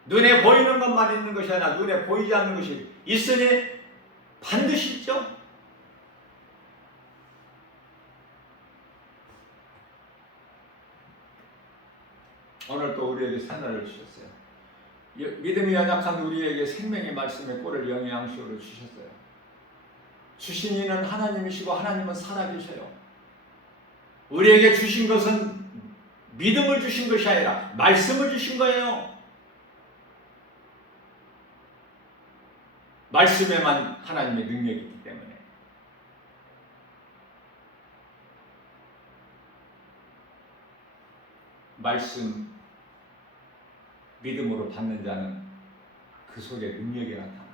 눈에 보이는 것만 있는 것이 아니라 눈에 보이지 않는 것이 있으니 반드시 있죠. 오늘 또 우리에게 새날을 주셨어요. 믿음이 연약한 우리에게 생명의 말씀의 꼴을 영양식으로 주셨어요. 주신 이는 하나님이시고 하나님은 살아계셔요. 우리에게 주신 것은 믿음을 주신 것이 아니라 말씀을 주신 거예요. 말씀에만 하나님의 능력이 있기 때문에. 말씀 믿음으로 받는 자는 그 속에 능력이 나타나.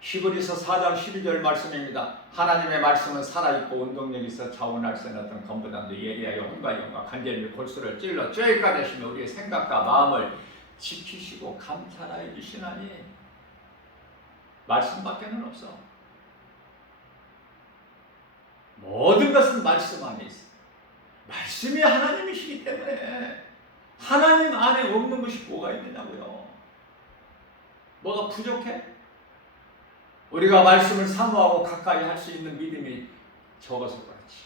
히브리서 4장 12절 말씀입니다. 하나님의 말씀은 살아있고 운동력이 있어 자원할 수 있는 어떤 검보다도 예리하여 혼과 영과 간절히 골수를 찔러 쬐까지 하시며 우리의 생각과 마음을 지키시고 감찰하여 주시나니. 말씀밖에는 없어. 모든 것은 말씀 안에 있어. 말씀이 하나님이시기 때문에 하나님 안에 없는 것이 뭐가 있느냐고요. 뭐가 부족해? 우리가 말씀을 사모하고 가까이 할 수 있는 믿음이 적어서 그렇지.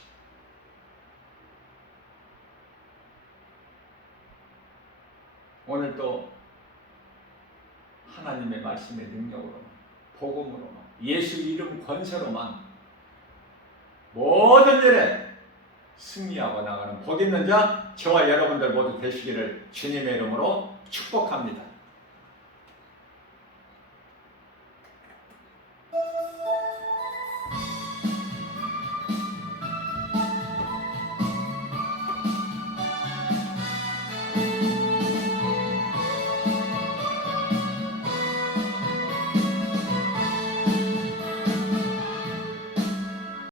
오늘 또 하나님의 말씀의 능력으로만, 복음으로만, 예수 이름 권세로만 모든 일에 승리하고 나가는 복 있는 자 저와 여러분들 모두 되시기를 주님의 이름으로 축복합니다.